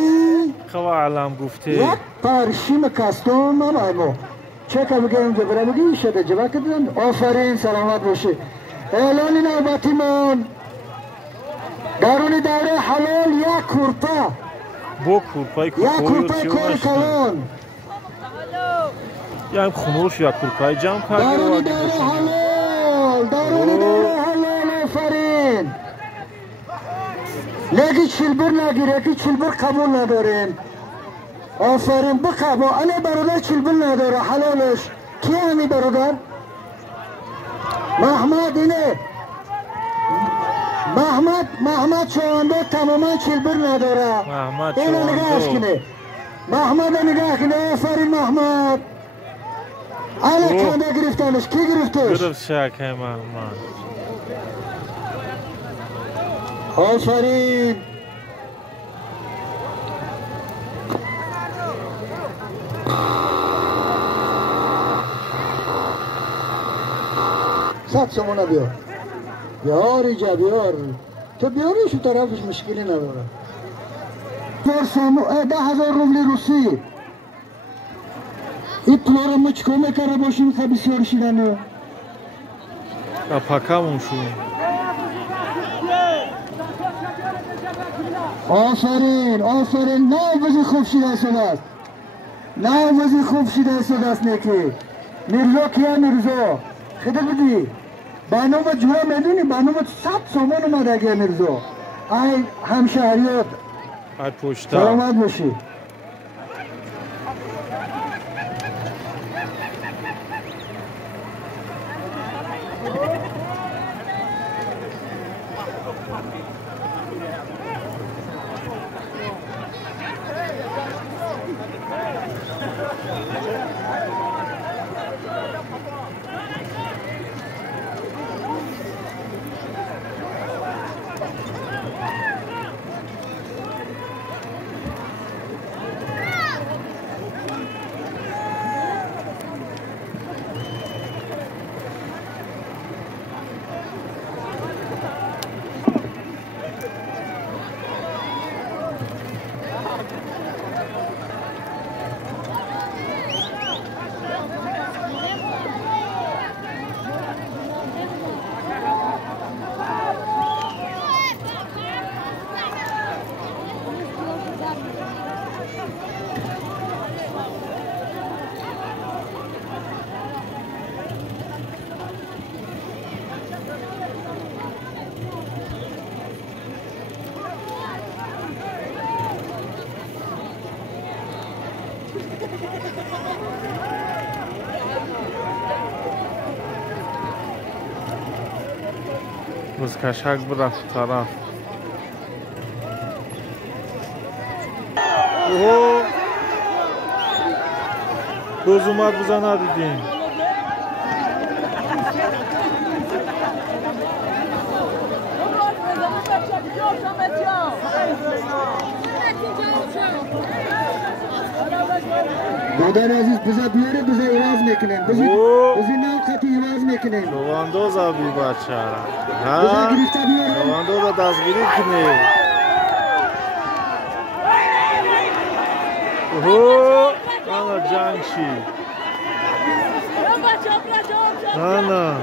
خواه علم گفته یک پرشیم کستوم اما چه که بگه اینجا برای بگی شده جبه کدن آفرین سلامت باشه اعلان نوبتی من درون دوره حلال یک کورپا بو کورپای کار کلان یعنی خونوش یک کورپای جمع کرد درون دوره حلال آفرین لگی چلبر نگیره که چلبر قبول نداریم آفرین بقبول انا برادر چلبر نداره حلالش کی همی برادر؟ محمد اینه محمد چواندو تماما چلبر نداره اینو نگاهش کنه محمد نگاه کنه آفرین محمد انا کنده گرفتنش کی گرفتش؟ گرفت شکه محمد آفرین صد سمونه بیار اینجا بیار تو بیاریش و طرفش مشکلی نداره 10,000 روبل روسی این پولا رو ما چکار میکره باشیم که بسیار شیدنه پاکمون شون آفرین نه وزی خوب شیده شده است نکی میرزا کیا میرزا خیلی بودی بانوم جورا میدونی بانوم 100 سامان اومده گه میرزا ای همشهریات ای پشتا سلامت باشی Muzkashak برفت طرف. اوه روز اومد بزن ندیدیم. برادر عزیز بذار بیاره بذار ایواز میکنیم بذار نه خطی ایواز میکنیم رواندوز آبی بچه بذار گرفته بیاره رواندوز دستگیری کنیم اوه انا جنگ شی انا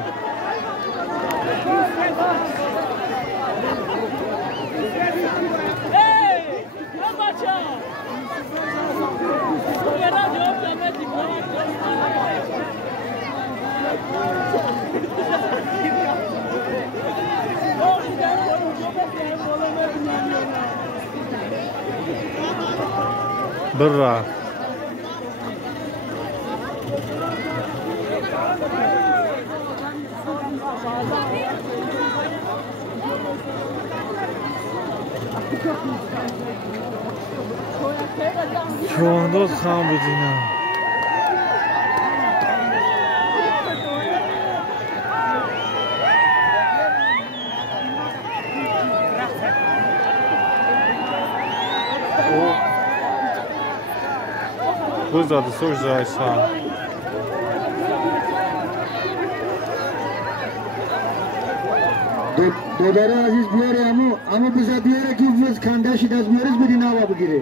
برا رواندوز خام بدینم Buz adı soğuk zayısa. دادر عزیز بیاره امو بذار بیاره که وز کندشی دست بیارز بدین آوا بگیره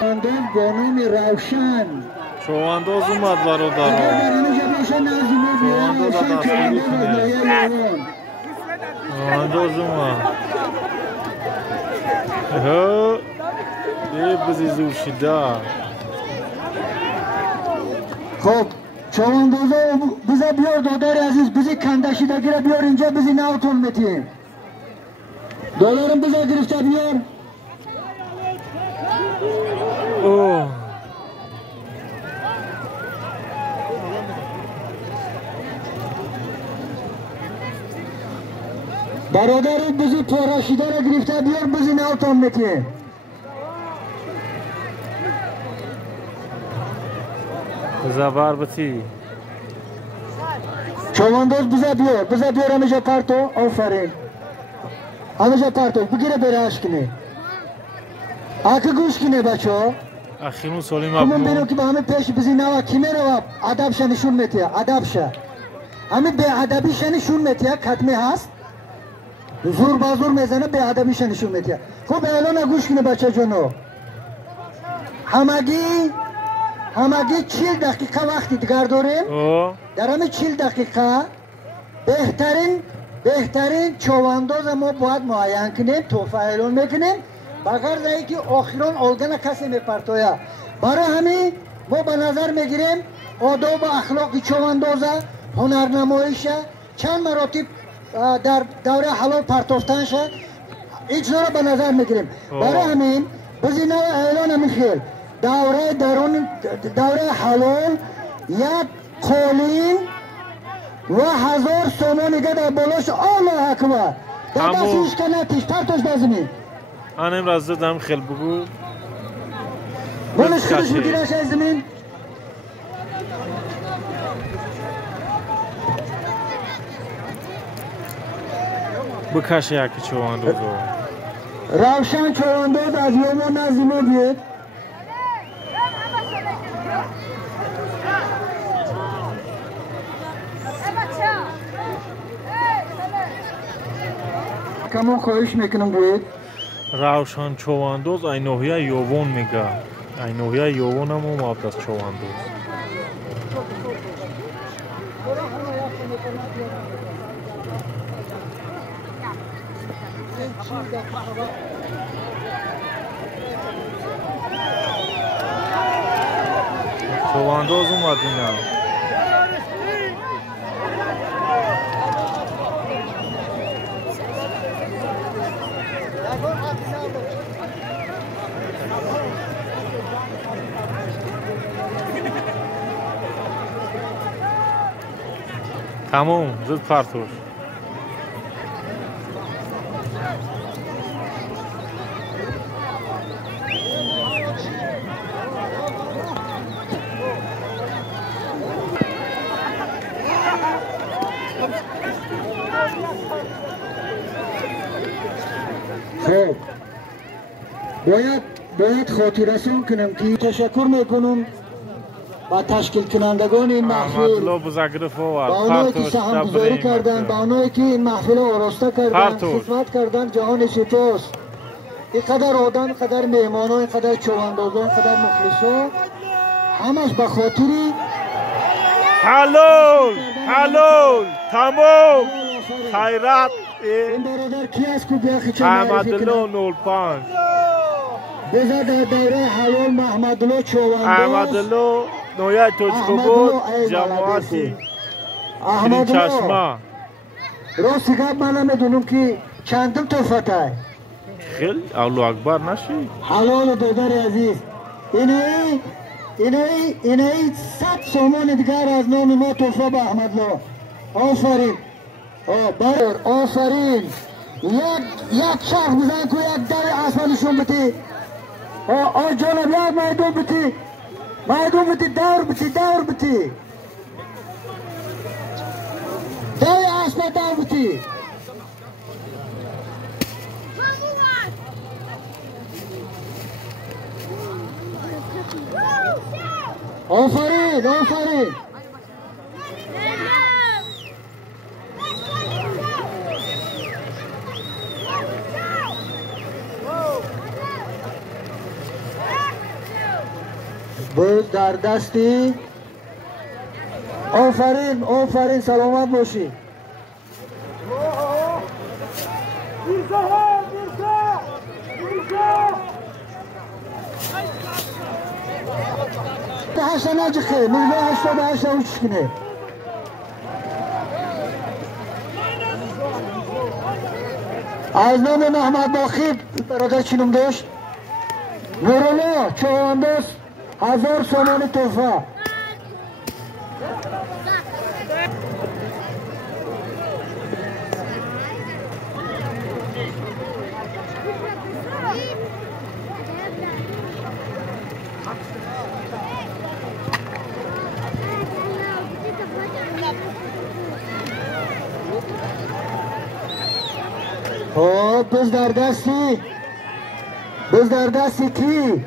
چواندوز بانوم روشن چواندوز اومد برادر چواندوز دستگیری کنه چواندوز اومد یه بزی زور شده خب چواندوزا بذار بیار دادر عزیز بذار کندشی دگیره بیار اینجا بذار ناوتون بتیم دادرم بذار گرفته بیار اوه برادر بذار پاراشیده را گرفته بیار بذار ناوتون بتیم زبر بتی چواندوز بذار بیار همیجا پرتو آفرین همیجا پرتو بگیره براش کنه آکه گوش کنه بچه ها اخیرون سالی کمون مبنون بینو که با همه پیش بزی نوا کمه رو ادب نشون میتیه ادب شه همه به ادبیش نشون میتیه کتمه هست زور بازور میزنه به ادبیش نشون میتیه خب الان گوش کنه بچه جانو همگی 40 دقیقه وقتی دیگر داریم در همه 40 دقیقه بهترین چواندوز ما باید معین کنیم توفه اعلان میکنیم بغیر زایی که آخران آلگن کسی میپرتویه برای همین ما به نظر میگیریم آداب و اخلاق چواندوزه هنرنماییشه چند مراتب در دوره حلال پرتافتن شه اجرا را به نظر میگیریم برای همین biz اینا اعلان میخیر دوره درون دوره حلال یک قولین و 1000 سومون دیگه در بالاش الله اکبر در دستش که نتیش پرتش دازمی آنم راز دادم خیل بگو بلش خودش بگیرش از زمین بکشه یکی چواندوزو روشن چواندوز از یومون نزیمه بیاد کمون خواهش میکنم بیاد روشن چواندوز اینوهیا یوون میگه اینوهیا یوون هم اومد از چواندوز چواندوز اومد اینا تموم زود پرتوش خب باید خاطررسان کنم که تشکر میکنم با تشکیل کنندگان این محفل با اونایی که سهمگذاری کردن با اونایی که این محفل آراسته کردن خدمت کردن جهان سپاس اینقدر آدم اینقدر مهمانان اینقدر چواندازان اینقدر مخلصان همش به خاطری حلال تمام خیرات این برادر کی است که بیاخی چه احمدالله 05 بذار در دوره حلال محمدالله چوانداز احمدالله نویه توچکو بود جماعتی چشمه راستی گفت من نمیدونم که چندم توفته خیلی الله اکبر نشی حلال دادر عزیز اینایی 100 سومان دیگر از نام ما توفه به احمدالله آفرین آفرین یک شخص بزن که یک دای آسمانشون بتی جانب یک میدون بتی دور بتی دای آسمان دور بتی آفرین باز در دستی آفرین سلامت باشی هشتا نجخه میگه 88 اوچ کنه از نام محمد باقی برادر چینم داشت نورالله چوانداز 1000 سومان توفه بز در دستی کی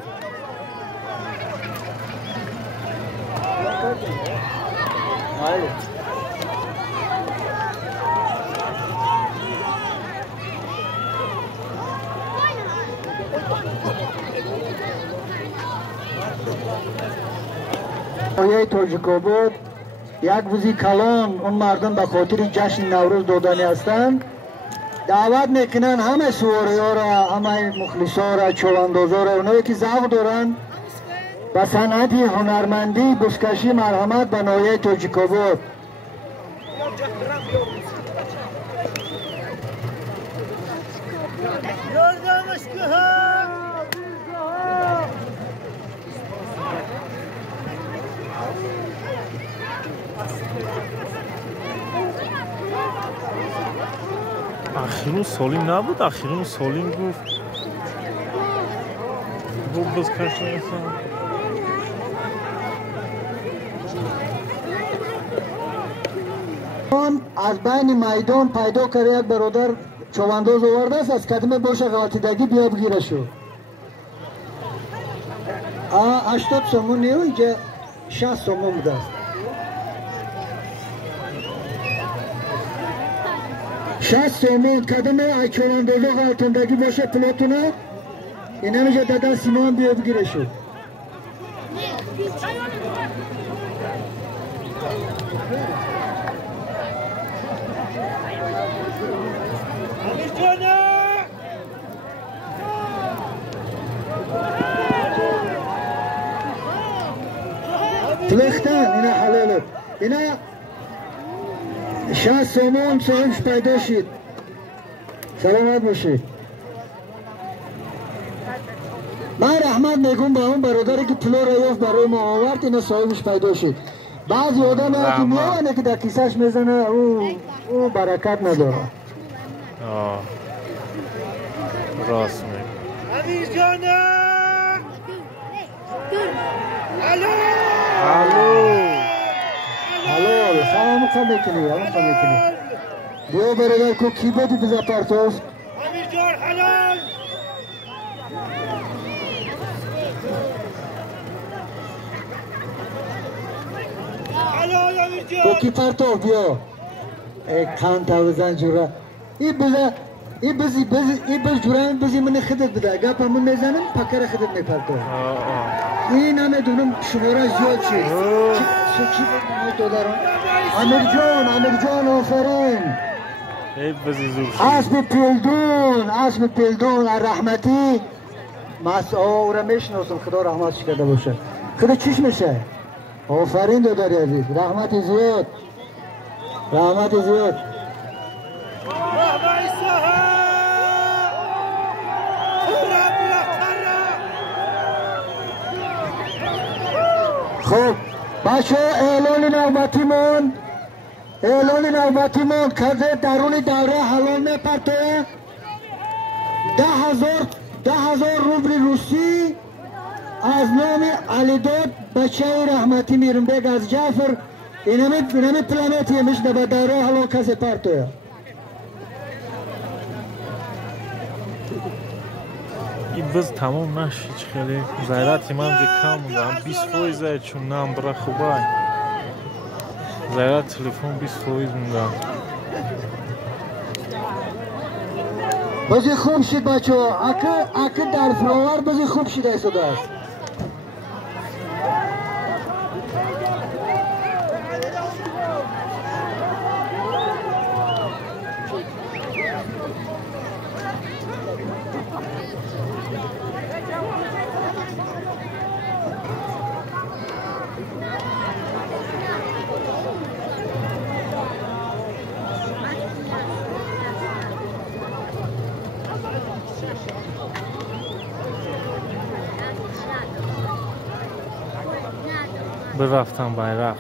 نویه توجیکو بود یک وزی کلان اون مردم به خاطر جشن نوروز دادنی هستند دعوت میکنن همه سواری ها را همه مخلص ها را چوانداز ها را اونایی که ذوق دارن به صنعت هنرمندی بزکشی مرحمت به نویه توجیکو بود آخرون سالیم نبود آخرون سالیم گفت بز کش نیستم از بین میدان پیدا کرده یک برادر چوانداز آورده است از کدمه باشه غلطیدگی بیا بگیره شو 80 سومون نیو اینجا 60 سومون بوده است 60 سومون کدمه چواندازا غلطیدگی باشه پلاتونه این همیشه داده سیمان بیا بگیره شو تلختن اینا حلاله اینا 60 سومون صاحبش پیدا شد سلامت باشید من رحمت میگم به اون برادری که پلو را یافت برای ما آورد اینا صاحبش پیدا شد بعضی آدم که میانه که در کیسهش میزنه او برکت نداره راست میگم عزیز جانم الو سلام میکنی بیا برادر کو کی بودی بزا پرتوف امیر جان حلال حلال امیر جان کو کی پرتوف بیا ای کان تا بزن جورا ای بز جورا بزی من خدت بده گپ من میزنم پکر خدت میپرتوف این نمیدونم شماره زیاد چی چی دلارم امیر جان آفرین ای بزی زور اسب پیلدون رحمتی او را میشناسم خدا رحمتش کرده باشه خدا چیش میشه آفرین داداری عزیز رحمت زیاد خب بچه اعلان نوبتیمون کرده درون دوره حلال میپرته 10,000 روبل روسی از نام علیداد بچه رحمتی میرنبگ از جعفر اینمی پلانتی میشنه به دوره حلال کسی پرته این بز تمام نشید خیلی زیراتی من جه کم مونده هم 20% زید چون نام برای خوبه زیرات تلفن 20% مونده بازی خوب شد بچه ها اکه در فلاور بازی خوب شد ایساده است برفتم bayrak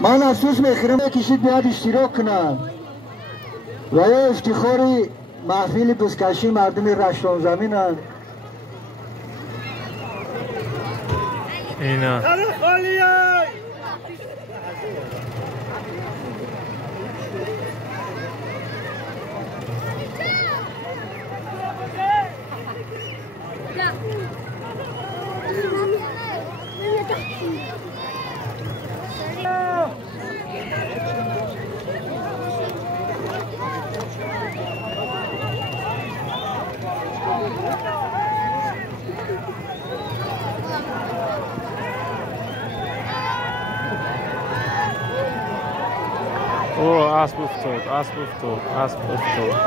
من افسوس میخورم کشید بیاد اشتراک کنم و یه افتخاری محفل بزکشی مردم رشتان زمینن اینا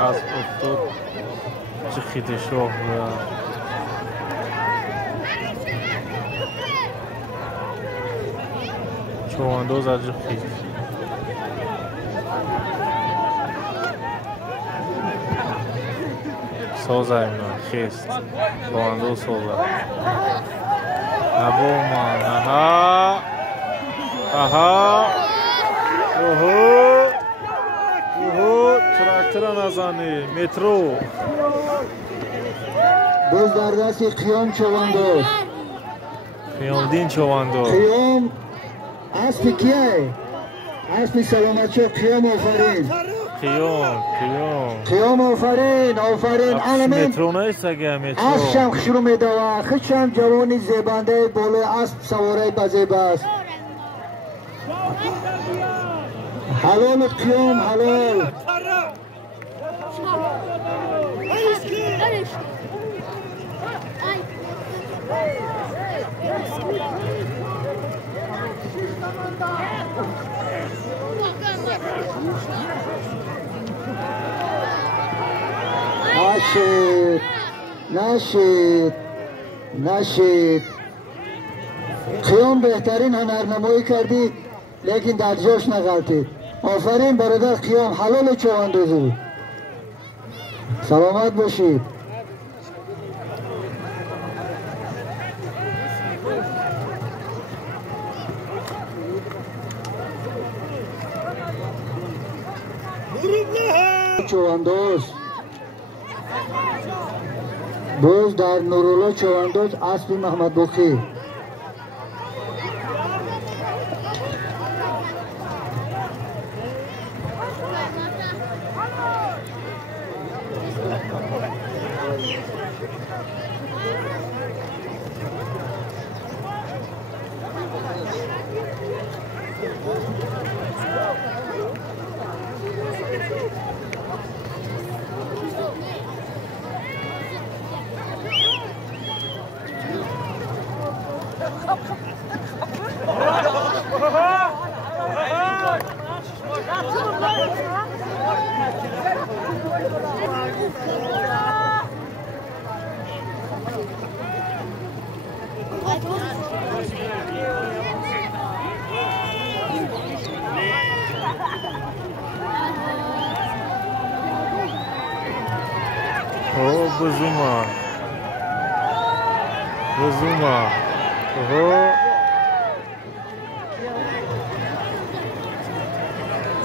اسب افتاد چه خیلی شاه چوانداز از خیلی سازه اینا خیست چوانداز سازه نبو من آها اوهو اوه تراکتور نزنی مترو باز در دست قیام چوانداز قیامدین چوانداز قیام اسب کیه؟ اسب سلامتی قیام آفرین قیام آفرین علمین مترو نیست اگه مترو اسبشم شروع میدوه خودشم جوانی زیبنده بالای اسب سواره بزیبه است حلال قیام حلال نشید قیام بهترین هنرنمایی کردید لیکن در جاش نغلطید آفرین برادر قیام حلال چواندازی سلامت باشید چوانداز باز در نورولا چوانداز اسب محمد بخی بزوما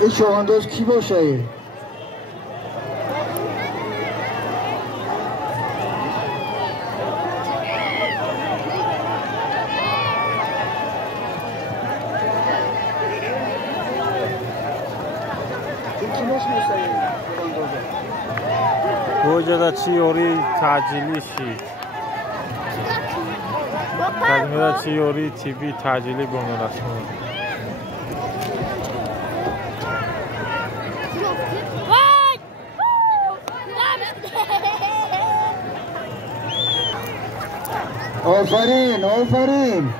این چوانداز کی باشه؟ وجد چیوری تعجیلی شی کدمیده چیوری تیبی تعجیلی بومن اسمون آفرین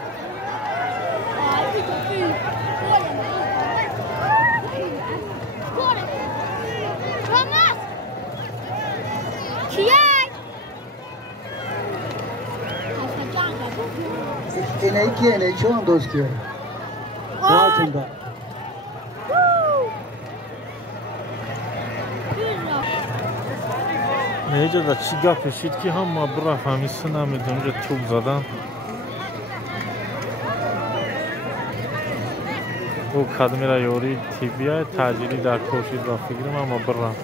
اینه کیه نه چوانداز کیه راحتونده نیجا دا چی گپ پشید که هم ما برف همیسته نمیدون اونجا توب زدن او کدمیره یوری تیبیه تعجیلی در کوشید را فکرم اما برف